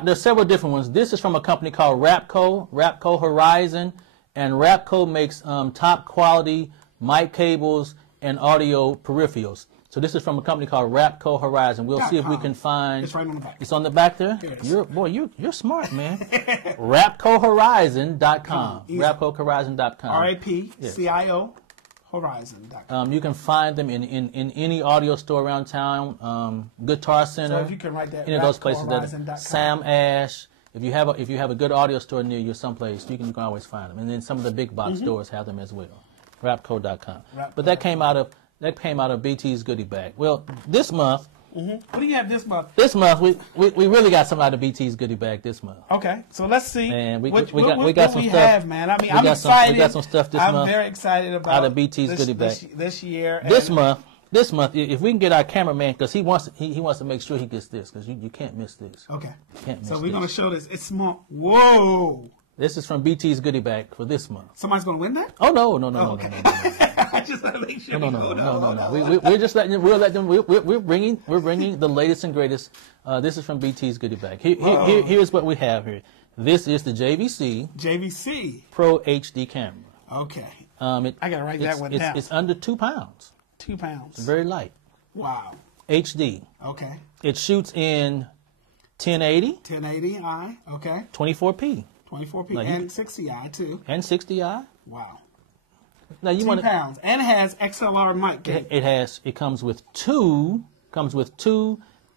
There's several different ones. This is from a company called Rapco Horizon, and Rapco makes top quality mic cables and audio peripherals. So this is from a company called Rapco Horizon. We'll see if we can find. It's right on the back. It's on the back there. Yes. You're smart, man. RapcoHorizon.com. Easy. RapcoHorizon.com. RAPCIO Horizon.com. You can find them in any audio store around town. Guitar Center. So if you can write that, any of those places. RapcoHorizon.com. Sam Ash. If you have a good audio store near you someplace, you can always find them. And then some of the big box stores have them as well. Rapco.com. But that came out of BT's Goodie Bag. Well, this month. What do you have this month? This month we really got something out of BT's Goodie Bag this month. Okay, so let's see. Man, we what got some we stuff. have, man. I mean, I'm excited. We got some stuff this month. I'm very excited about out of BT's Goodie Bag this year. This month, if we can get our cameraman, because he wants to make sure he gets this, because you can't miss this. Okay. Can't miss so we're this. going to show this. It's small. Whoa. This is from BT's Goodie Bag for this month. Somebody's going to win that? Oh no. I just want to make sure. No. We're just letting them. We're bringing the latest and greatest. This is from BT's Goodie Bag. Here's what we have here. This is the JVC Pro HD camera. Okay. I gotta write that one down. It's under 2 pounds. 2 pounds. It's very light. Wow. HD. Okay. It shoots in 1080. 1080i. Okay. 24p. 24p Now and 60i too. And 60i. Wow. Now you 2 want pounds, and it has XLR mic. It comes with two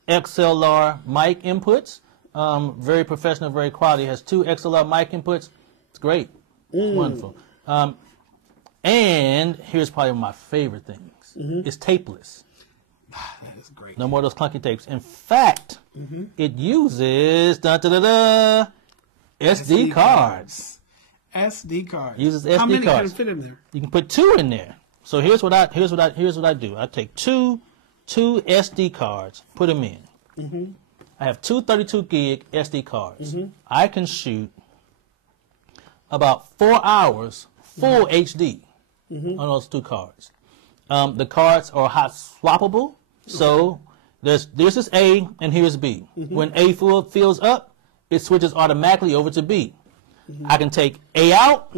XLR mic inputs. Very professional, very quality. It has 2 XLR mic inputs. It's great. Wonderful. And here's probably one of my favorite things. It's tapeless. That is great. No more of those clunky tapes. In fact, it uses SD cards. SD cards. Uses SD How many cards. can fit in there? You can put 2 in there. So here's what I do. I take two SD cards, put them in. I have 2 32 gig SD cards. I can shoot about 4 hours full HD on those 2 cards. The cards are hot swappable. So this is A and here's B. When A fills up, it switches automatically over to B. I can take A out,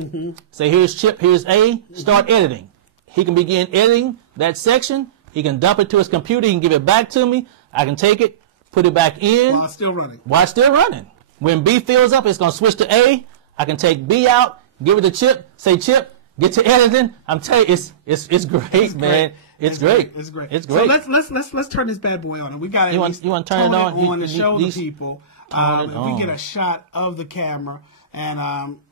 say here's Chip, here's A, start editing. He can begin editing that section. He can dump it to his computer. He can give it back to me. I can take it, put it back in. While it's still running. While it's still running. When B fills up, it's going to switch to A. I can take B out, give it to Chip, say Chip, get to editing. I'm telling you, it's great, man. It's great. It's great. It's great. So let's turn this bad boy on, and we got You want to turn it on? to show the people. If on. we get a shot of the camera, and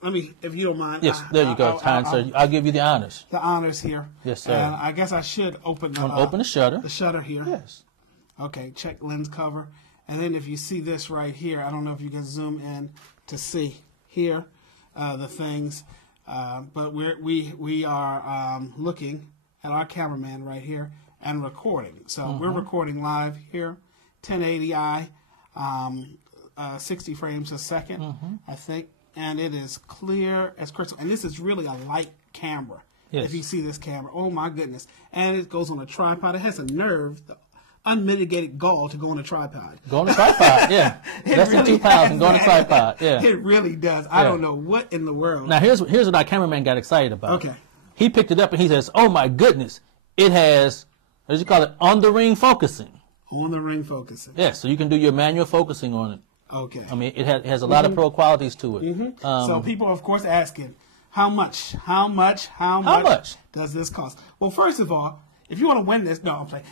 let me, if you don't mind. Yes, there you go, kind sir. I'll give you the honors. The honors here. Yes, sir. And I guess I should open Open the shutter. The shutter here. Yes. Okay, check lens cover. And then if you see this right here, I don't know if you can zoom in to see here the things, but we are looking at our cameraman right here and recording. So we're recording live here, 1080i, 60 frames a second, I think, and it is clear as crystal. And this is really a light camera. Yes. If you see this camera, oh my goodness! And it goes on a tripod. It has a nerve. Unmitigated gall to go on a tripod. Go on a tripod, yeah. Less than 2 pounds and go on a tripod, yeah. It really does. I don't know what in the world. Now here's what our cameraman got excited about. Okay. He picked it up and he says, "Oh my goodness, it has, what do you call it, on the ring focusing." On the ring focusing. Yeah, so you can do your manual focusing on it. Okay. I mean, it has a lot of pro qualities to it. So people are, of course, asking, how much does this cost? Well, first of all, If you want to win this, no, I'm playing.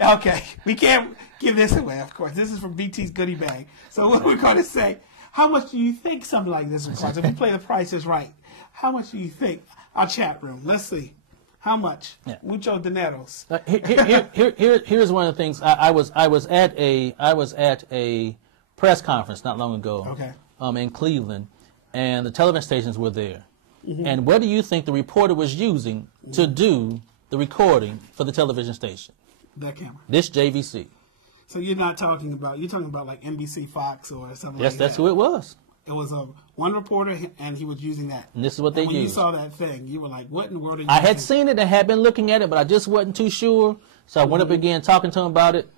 Okay, we can't give this away, of course. This is from BT's goodie bag. So what we're going to say, how much do you think something like this would cost? If you play the Price is Right, how much do you think? Our chat room, let's see. How much? Yeah. Mucho dineros. Here's one of the things. I was at a press conference not long ago. Okay. In Cleveland, and the television stations were there. Mm-hmm. And what do you think the reporter was using to do the recording for the television station? That camera. This JVC. So you're talking about like NBC, Fox, or something Yes, like that. that's who it was. It was one reporter, and he was using that. And this is what they when you used. saw that thing, you were like, what in the world are you I had using? seen it and had been looking at it, but I just wasn't too sure. So I went up again talking to him about it.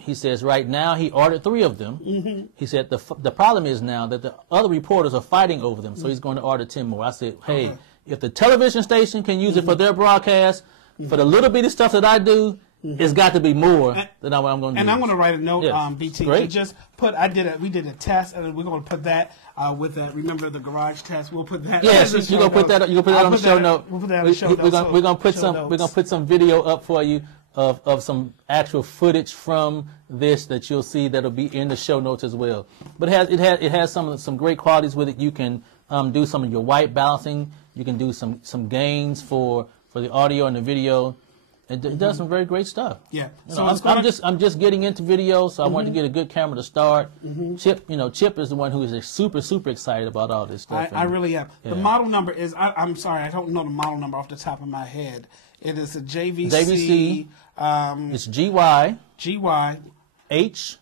He says right now he ordered 3 of them. He said the problem is now that the other reporters are fighting over them, so he's going to order 10 more. I said, hey, if the television station can use it for their broadcast, for the little bitty stuff that I do, it's got to be more than what I'm going to do. And I'm going to write a note, Yes. BT, Great. to just put. We did a test, and we're going to put that with that. Remember the garage test? We'll put that. Yes, you're gonna put that. You gonna put that on the show note. We'll put that on the show notes. We're gonna put Show some. notes. We're gonna put some video up for you of some actual footage from this that you'll see that'll be in the show notes as well. But it has some great qualities with it. You can do some of your white balancing. You can do some gains for the audio and the video. It does some very great stuff. Yeah. You So know, I'm just getting into video, so I wanted to get a good camera to start. Chip is the one who is super excited about all this stuff. I really am. Yeah. The model number is. I'm sorry, I don't know the model number off the top of my head. It is a JVC. It's GY GY. H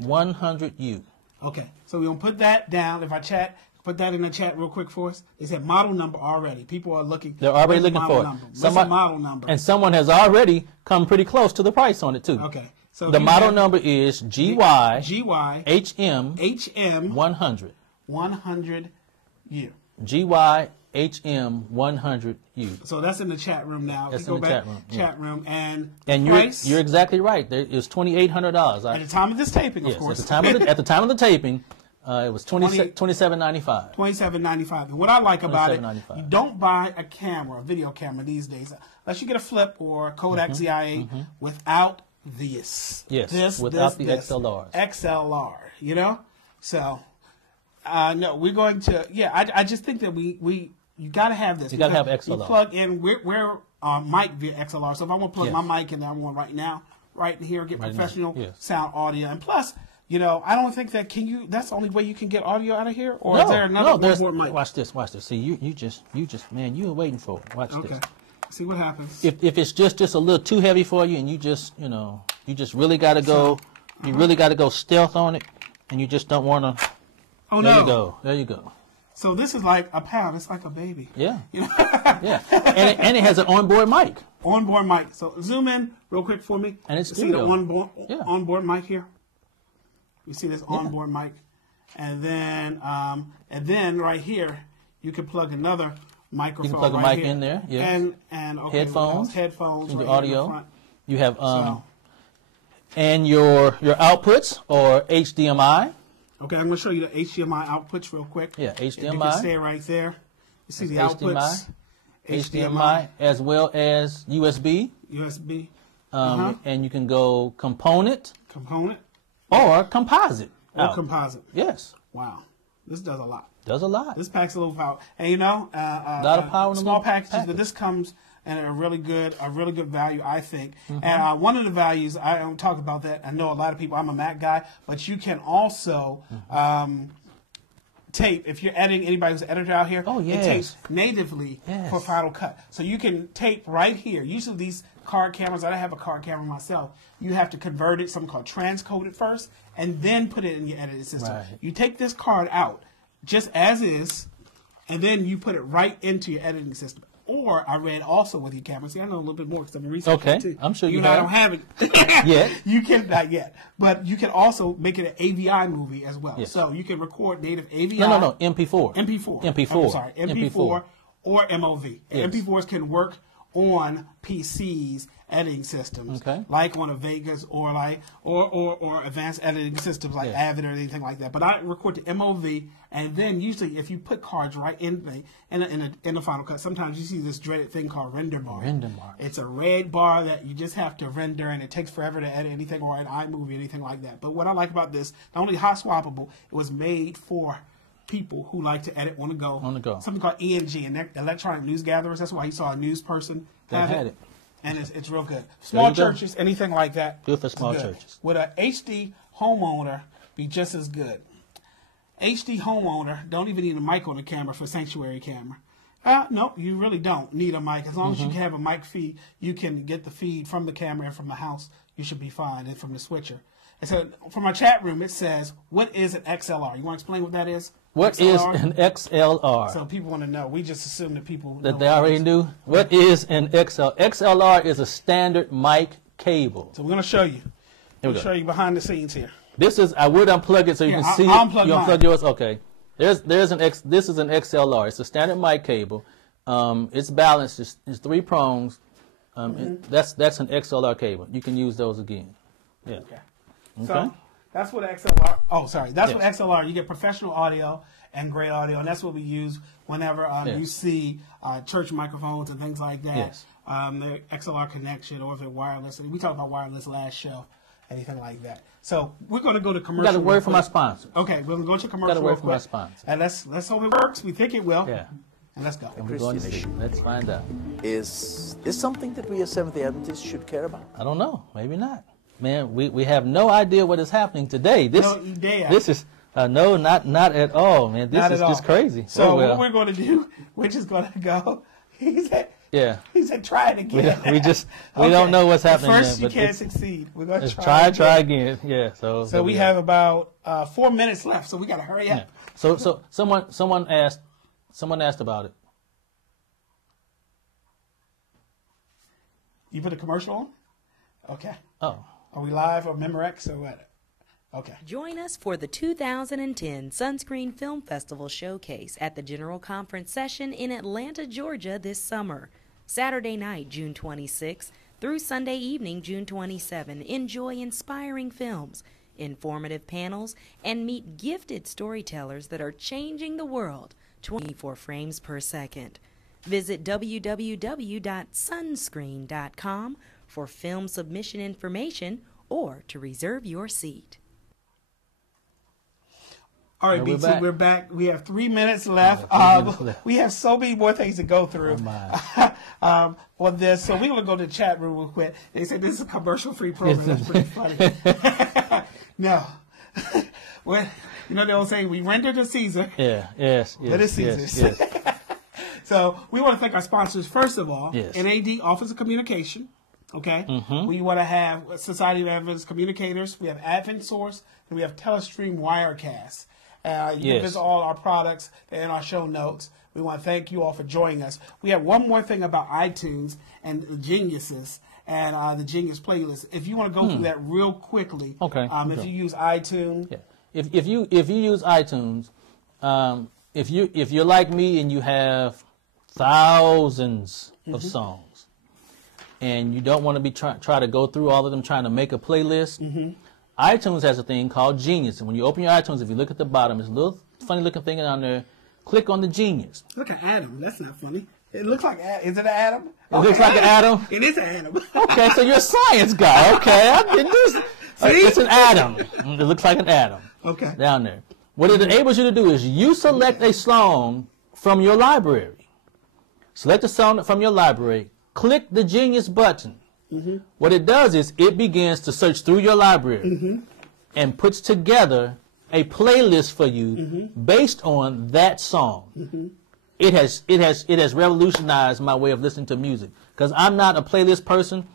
100U. Okay, so we're gonna put that down. If I put that in the chat real quick for us. They said model number already. People are looking. They're already where's the looking model for it. number? What's the model number? And someone has already come pretty close to the price on it too. Okay, so The you model have number is GY GY HM 100. 100U. GY HM 100U. So that's in the chat room now. That's we in go the back chat room, yeah. Chat room and And price you're exactly right. There is $2,800. at the time of this taping, of Yes, course. at the time of the taping, it was $27.95. $27.95. And what I like about it, $27.95. you don't buy a camera, a video camera these days, unless you get a Flip or a Kodak ZI-8 without this. Yes, without the XLRs. XLR, you know? So, no, we're going to, I just think that you got to have this. You got to have You XLR. plug in, we're mic via XLR. So if I want to plug Yes. my mic in there, I'm going right now, right in here, get Right now, professional yes. sound audio. And plus, you know, I don't think that that's the only way you can get audio out of here? Or is there another there's, one mic? watch this. See, you just, man, you were waiting for it. Watch Okay. this. See what happens. If it's just a little too heavy for you, and you just really got to go, you really got to go stealth on it, and you just don't want to. Oh, There no. you go. There you go. So this is like a pound. It's like a baby. Yeah. Yeah. And it has an onboard mic. Onboard mic. So zoom in real quick for me. And it's You see the stereo. onboard mic here? You see this onboard mic? And then right here, you can plug another microphone. You can plug a right mic here. in there, yes. And okay, Headphones. Headphones. You Right do here in the audio. front. You have So, and your outputs are HDMI. okay, I'm going to show you the HDMI outputs real quick. Yeah, If you HDMI. can stay right there. You see the That's outputs. HDMI as well as USB. USB And you can go component component or composite. or out. composite. Yes, Wow, this does a lot. does a lot. This packs a little power, and you know, A lot of power in a small little packages. package. But this comes at a really good value, I think. Mm-hmm. And one of the values, I don't talk about that. I know a lot of people. I'm a Mac guy, but you can also tape. If you're editing, anybody who's an editor out here, Oh, it yes. tapes natively Yes. for Final Cut. So you can tape right here. Usually these card cameras, I have a card camera myself. You have to convert it, something called transcode it first, and then put it in your editing system. Right. You take this card out just as is, and then you put it right into your editing system. Or I read also with your camera. See, I know a little bit more because I've been researching Okay, it too. I'm sure you and I have. don't have it Yet. You can not yet, but you can also make it an AVI movie as well. Yes. So you can record native AVI. No, MP4. MP4. MP4. I'm sorry, MP4 or MOV. Yes. MP4s can work on PCs editing systems, Okay. like on a Vegas or or advanced editing systems like Yeah. Avid or anything like that. But I record the MOV, and then usually if you put cards right in the Final Cut, sometimes you see this dreaded thing called render bar. Render bar. It's a red bar that you just have to render, and it takes forever to edit anything or an iMovie, anything like that. But what I like about this, not only hot swappable, it was made for people who like to edit on the go. On the go. Something called ENG, and electronic news gatherers. That's why you saw a news person That have had it. and it's real good. Small you go. churches, anything like that. Good for it's small churches. Would a HD homeowner be just as good? HD homeowner don't even need a mic on the camera for sanctuary camera. No, you really don't need a mic. As long as you can have a mic feed, you can get the feed from the camera and from the house. You should be fine, and from the switcher. And so, from our chat room, it says, "What is an XLR?" You want to explain what that is? What is an XLR? So people want to know. We just assume that people That know they what it already is. knew? What is an XLR is a standard mic cable. So we're going to show you. Here we We'll go. show you behind the scenes here. This is, I would unplug it so you Here, can see I'll it. unplug You mine. unplug yours? Okay. This is an XLR. It's a standard mic cable. It's balanced. It's 3 prongs. That's an XLR cable. You can use those again. Yeah. Okay. Okay. So that's what XLR. Oh, sorry. That's what Yes. XLR. You get professional audio and great audio, and that's what we use whenever Yes. you see church microphones and things like that. Yes. The XLR connection, or if it's wireless. We talked about wireless last show, anything like that. So we're going to go to We commercial. got a word real from our quick. sponsor. Okay, we're going to go to commercial. Got a word real from our quick. sponsor. And let's hope it works. We think it will. Yeah. And let's go. And we're going to see. Let's find out. Is this something that we as Seventh-day Adventists should care about? I don't know. Maybe not. Man, we have no idea what is happening today. This No idea. This is no, not at all, man. This Not is at all. just crazy. So Oh, well. what we're going to do, we're just going to go. He said, Yeah. try it again. We don't know what's happening First, yet, but you can't it's- succeed. We're going to Let's try. try again. Yeah. So So we have about 4 minutes left. So we got to hurry up. Yeah. So someone asked about it. You put a commercial on? Okay. Oh. Are we live or Memorex or what? Okay. Join us for the 2010 Sunscreen Film Festival Showcase at the General Conference Session in Atlanta, Georgia this summer. Saturday night, June 26, through Sunday evening, June 27. Enjoy inspiring films, informative panels, and meet gifted storytellers that are changing the world 24 frames per second. Visit www.sunscreen.com for film submission information or to reserve your seat. All right, And we're BT, back. we're back. We have 3 minutes left. 3 minutes left. We have so many more things to go through for this. So we're going to go to the chat room real quick. They said this is a commercial-free program. That's pretty funny. No. Well, you know the old saying, we render to Caesar. Yeah. Yes. Let it Yes. Caesar's. Yes. So we want to thank our sponsors, first of all, Yes. NAD, Office of Communication. Okay? Mm-hmm. We want to have Society of Adventist Communicators. We have Advent Source. And we have Telestream Wirecast. You can Yes. visit all our products. They're in our show notes. We want to thank you all for joining us. We have one more thing about iTunes and the Geniuses and the Genius playlist. If you want to go through that real quickly, Okay, if you use iTunes, Yeah. If you use iTunes, if you're like me and you have thousands of songs, and you don't want to be try to go through all of them trying to make a playlist, iTunes has a thing called Genius. And when you open your iTunes, if you look at the bottom, there's a little funny looking thing on there. Click on the Genius. look at Adam. That's not funny. It looks like is it an Adam? It looks like an atom. It is an Adam. Okay, so you're a science guy. Okay, I did this. It's an atom. It looks like an atom. Okay. Down there. What it enables you to do is you select a song from your library. Select a song from your library. Click the Genius button. What it does is it begins to search through your library and puts together a playlist for you based on that song. It has revolutionized my way of listening to music because I'm not a playlist person.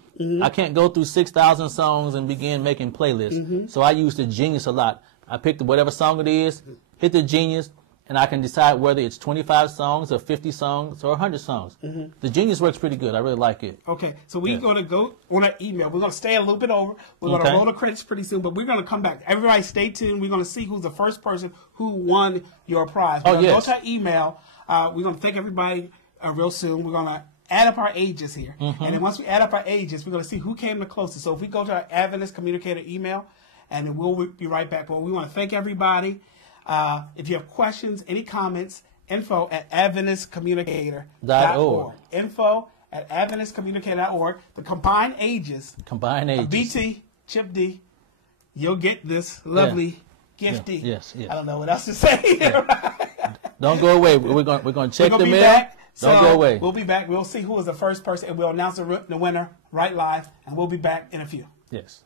I can't go through 6,000 songs and begin making playlists. So I use the Genius a lot. I pick whatever song it is, hit the Genius, and I can decide whether it's 25 songs or 50 songs or 100 songs. The Genius works pretty good. I really like it. Okay, so we're going to go on our email. We're going to stay a little bit over. We're going to Okay. roll the credits pretty soon, but we're going to come back. Everybody stay tuned. We're going to see who's the first person who won your prize. We're Oh, going to yes. go to our email. We're going to thank everybody real soon. We're going to add up our ages here. And then once we add up our ages, we're going to see who came the closest. So if we go to our Adventist Communicator email, and then we'll be right back. But we want to thank everybody. If you have questions, any comments, info@adventistcommunicator.org. Info@adventistcommunicator.org. The combined ages. BT, Chip D, you'll get this lovely gifty. Yes. I don't know what else to say. Don't go away. We're going to check the mail. Back. Don't go away. We'll be back. We'll see who is the first person, and we'll announce the winner right live, and we'll be back in a few. Yes.